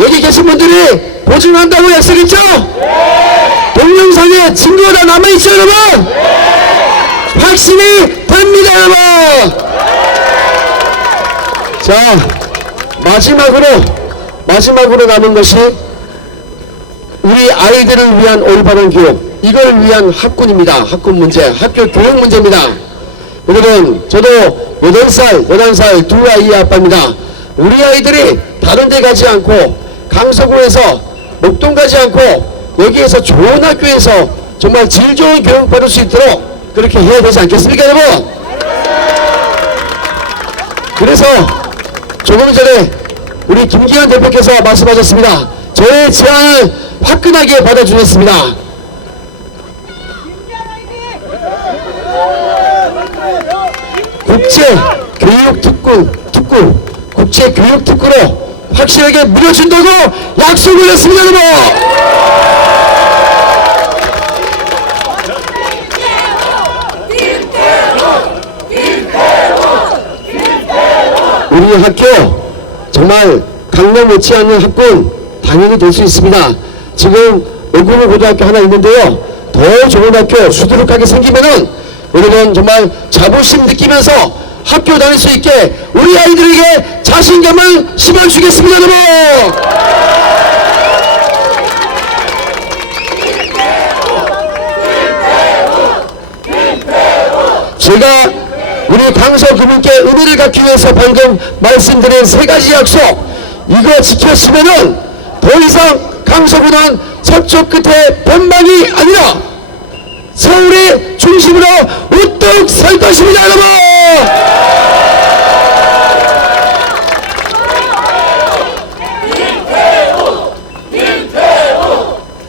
여기 계신 분들이 보증한다고 약속했죠? 동영상에 증거가 다 남아있죠, 여러분? 확신이 됩니다, 여러분. 자, 마지막으로 남은 것이 우리 아이들을 위한 올바른 교육, 이걸 위한 학군입니다. 학군 문제, 학교 교육 문제입니다. 여러분, 저도 8살, 11살 두 아이의 아빠입니다. 우리 아이들이 다른 데 가지 않고 강서구에서 목동 가지 않고 여기에서 좋은 학교에서 정말 질 좋은 교육 받을 수 있도록 그렇게 해야 되지 않겠습니까, 여러분? 그래서 조금 전에 우리 김기현 대표께서 말씀하셨습니다. 저의 제안을 화끈하게 받아주셨습니다. 국제교육특구로 확실하게 밀어준다고 약속을 했습니다, 여러분. 우리 학교 정말 강남 못지않은 학군 당연히 될 수 있습니다. 지금 오구로 고등학교 하나 있는데요, 더 좋은 학교 수두룩하게 생기면은 여러분 정말 자부심 느끼면서 학교 다닐 수 있게 우리 아이들에게 자신감을 심어주겠습니다, 여러분. 제가 우리 강서 구민께 의미를 갖기 위해서 방금 말씀드린 세 가지 약속, 이거 지켰으면은 더 이상 강서구는 서쪽 끝에 변방이 아니라 서울의 중심으로 우뚝 설 것입니다, 여러분.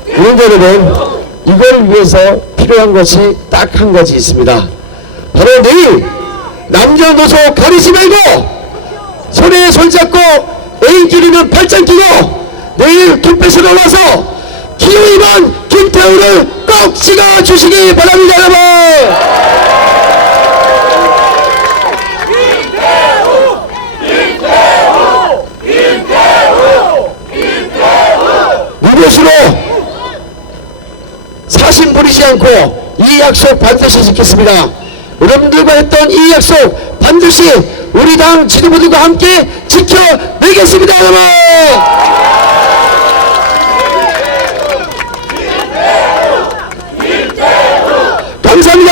그런데 여러분, 이걸 위해서 필요한 것이 딱 한 가지 있습니다. 바로 내일 남녀노소 가리지 말고 손에 손잡고 애인끼리는 팔짱 끼고 내일 투표소로 와서 기호이만 김태우를 꼭 찍어주시기 바랍니다, 여러분. 무엇으로 사심 부리지 않고 이 약속 반드시 지켰습니다. 여러분들과 했던 이 약속 반드시 우리 당 지도부들과 함께 지켜내겠습니다, 여러분. 감사합니다.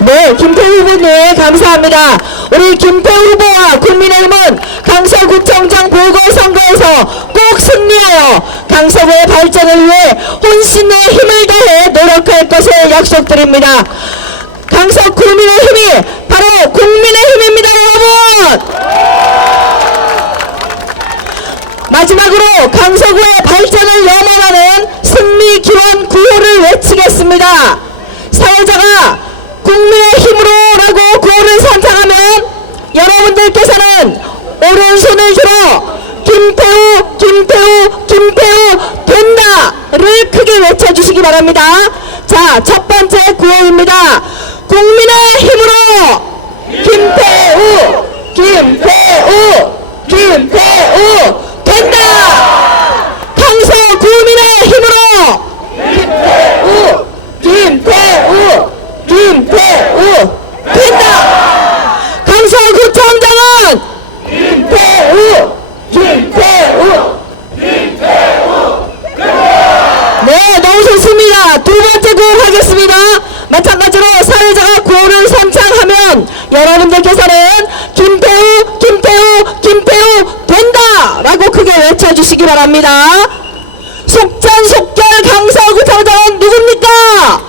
네, 김태우 후보님 감사합니다. 우리 김태우 후보와 국민의힘은 강서구청장 보궐선거에서 꼭 승리하여 강서구의 발전을 위해 혼신의 힘을 다해 노력할 것을 약속드립니다. 강서 국민의힘이 바로 국민의힘입니다, 여러분. 강서구의 발전을 염원하는 승리 기원 구호를 외치겠습니다. 사회자가 국민의 힘으로라고 구호를 선창하면 여러분들께서는 오른손을 들어 김태우 김태우 김태우 된다를 크게 외쳐주시기 바랍니다. 자, 첫 번째 구호입니다. 국민의 힘으로 김태우 김태우 김태우 된다. 강서 구민의 힘으로 김태우 김태우 김태우 된다. 강서구청장은 김태우 김태우 김태우 네, 너무 좋습니다. 두 번째 구호 하겠습니다. 마찬가지로 사회자가 구호를 선창하면 여러분들께서는 김태우 김태우 김태우 된다 라고 크게 외쳐주시기 바랍니다. 속전속결 강서구청장은 누굽니까?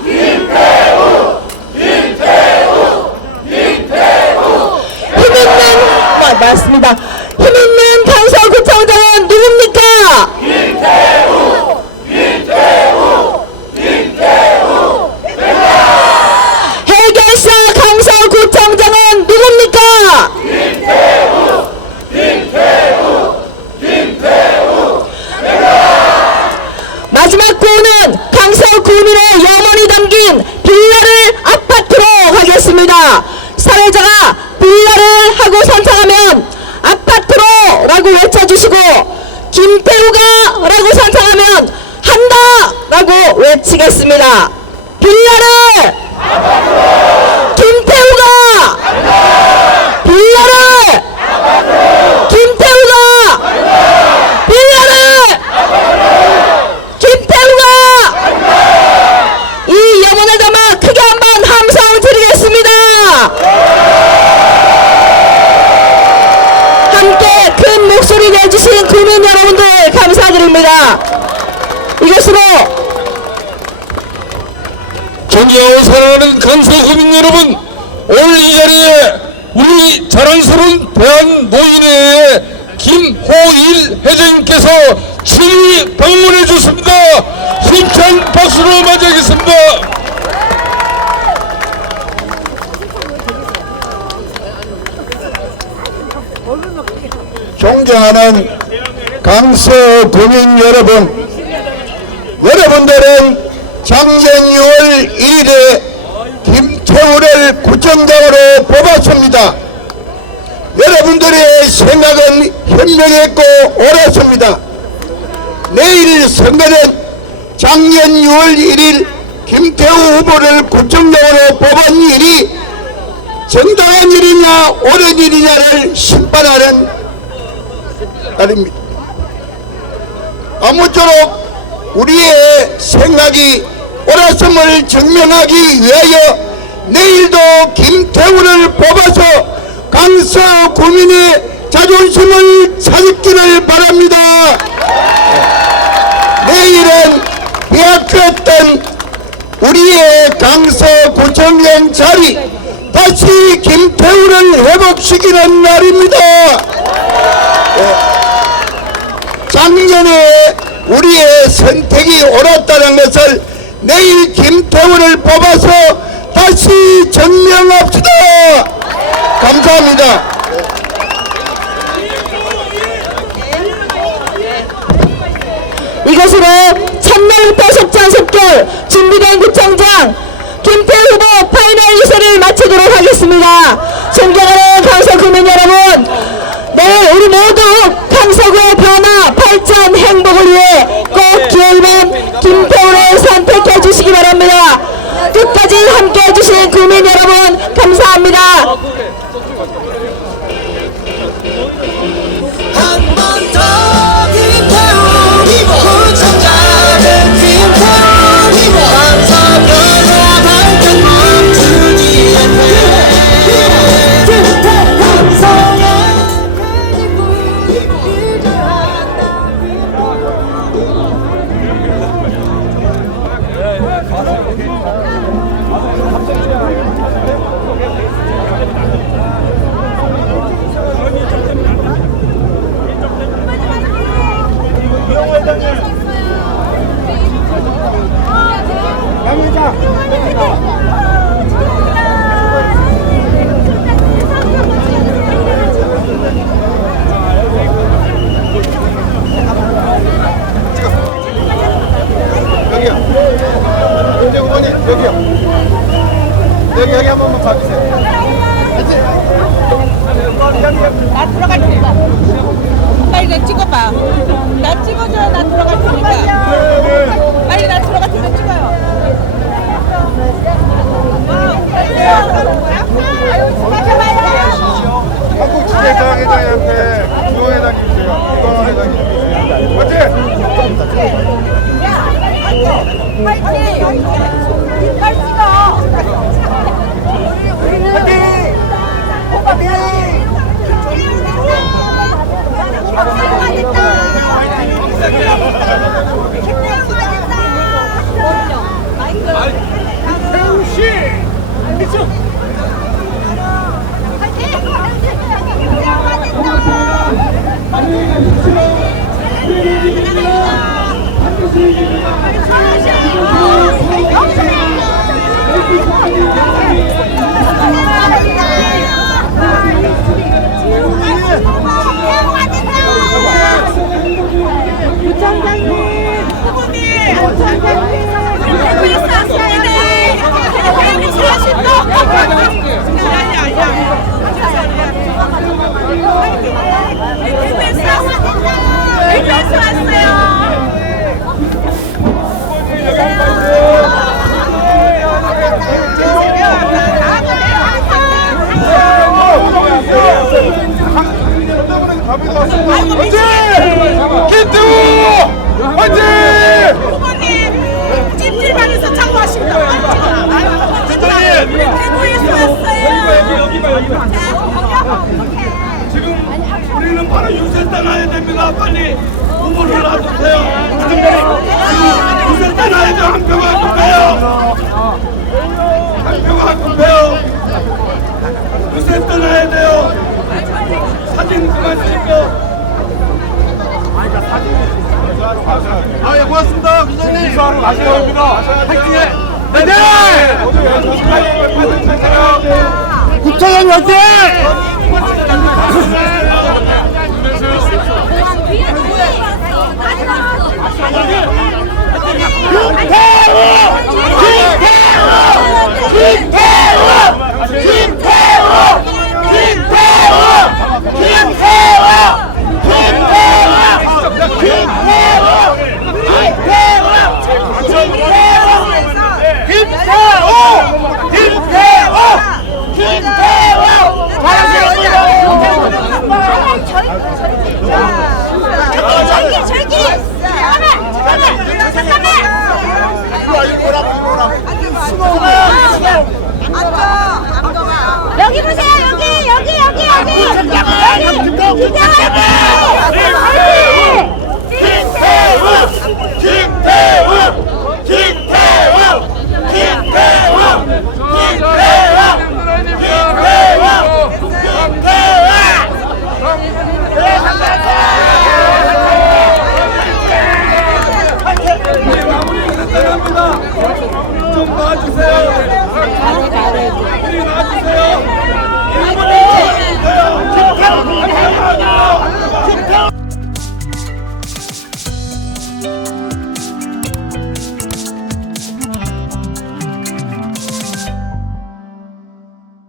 김태우 김태우 김태우 힘있는 맞습니다. 힘있는 강서구청장은 누굽니까? 김태우 김태우 김태우 해결사 강서구청장은 누굽니까? 김태우 김태우 김태우 마지막 구호는 강서구민의 염원이 담긴 빌라를 아파트로 하겠습니다. 사회자가 빌라를 하고 선창하면 아파트로 라고 외쳐주시고 김태우가 라고 선창하면 한다 라고 외치겠습니다. 빌라를 김태우가 빌라를 김태우가 빌라를 김태우가 이 염원을 담아 크게 한번 함성 드리겠습니다. 함께 큰 목소리 내주신 구민 여러분들 감사드립니다. 이것으로 존경하고 사랑하는 강서구민 여러분, 오늘 이 자리에 우리 자랑스러운 대한노인회의 김호일 회장님께서 친히 방문해 주셨습니다. 힘찬 박수로 맞이하겠습니다. 존경하는 강서구민 여러분, 여러분들은 작년 6월 1일에 김태우를 구청장으로 뽑았습니다. 여러분들의 생각은 현명했고 옳았습니다. 내일 선거는 작년 6월 1일 김태우 후보를 구청장으로 뽑은 일이 정당한 일이냐 옳은 일이냐를 심판하는 날입니다. 아무쪼록 우리의 생각이 옳았음을 증명하기 위하여 내일도 김태우를 뽑아서 강서 구민의 자존심을 찾기를 바랍니다. 내일은 빼앗겼던 우리의 강서구청장 자리 다시 김태우를 회복시키는 날입니다. 작년에 우리의 선택이 옳았다는 것을 내일 김태우를 뽑아서 다시 증명합시다. 감사합니다. 이것으로 첫날부터 속전속결 준비된 구청장 김태우 후보 파이널 유세를 마치도록 하겠습니다. 존경하는 강서구민 여러분, 네, 우리 모두 강서구의 변화, 발전, 행복을 위해 꼭 기회이면 김태우를 선택해 주시기 바랍니다. 끝까지 함께 해주신 구민 여러분 감사합니다. 한 번 더 김태우 구청장은 김태우 강서 변화 발전 멈추지 않네. 강서의 나 들어갈 테니까. 빨리 나 찍어봐. 나 찍어줘야 나 들어갈 테니까. 빨리 나 들어갈 테니까 찍어요. 한국 지대당 회장님한테 이거 회장님이세요. 이거 회장님. 맞지? 파이팅! 빨리 찍어! 후보님 찜질방에서 창고하십니다. 대구에서 왔어요. 지금 우리는 바로 유세 떠나야 됩니다. 빨리 후보를 놔주세요. 유세 떠나야죠. 한 표가 급해요. 한 표가 급해요. 유세 떠나야 돼요. 사진 그만 찍고. 아, 예, 고맙습니다. 부장님. 인사하러 가셔야 됩니다. 화이팅해. 화이팅! 국정원 화이팅! 여기 보세요. 여기. 기자.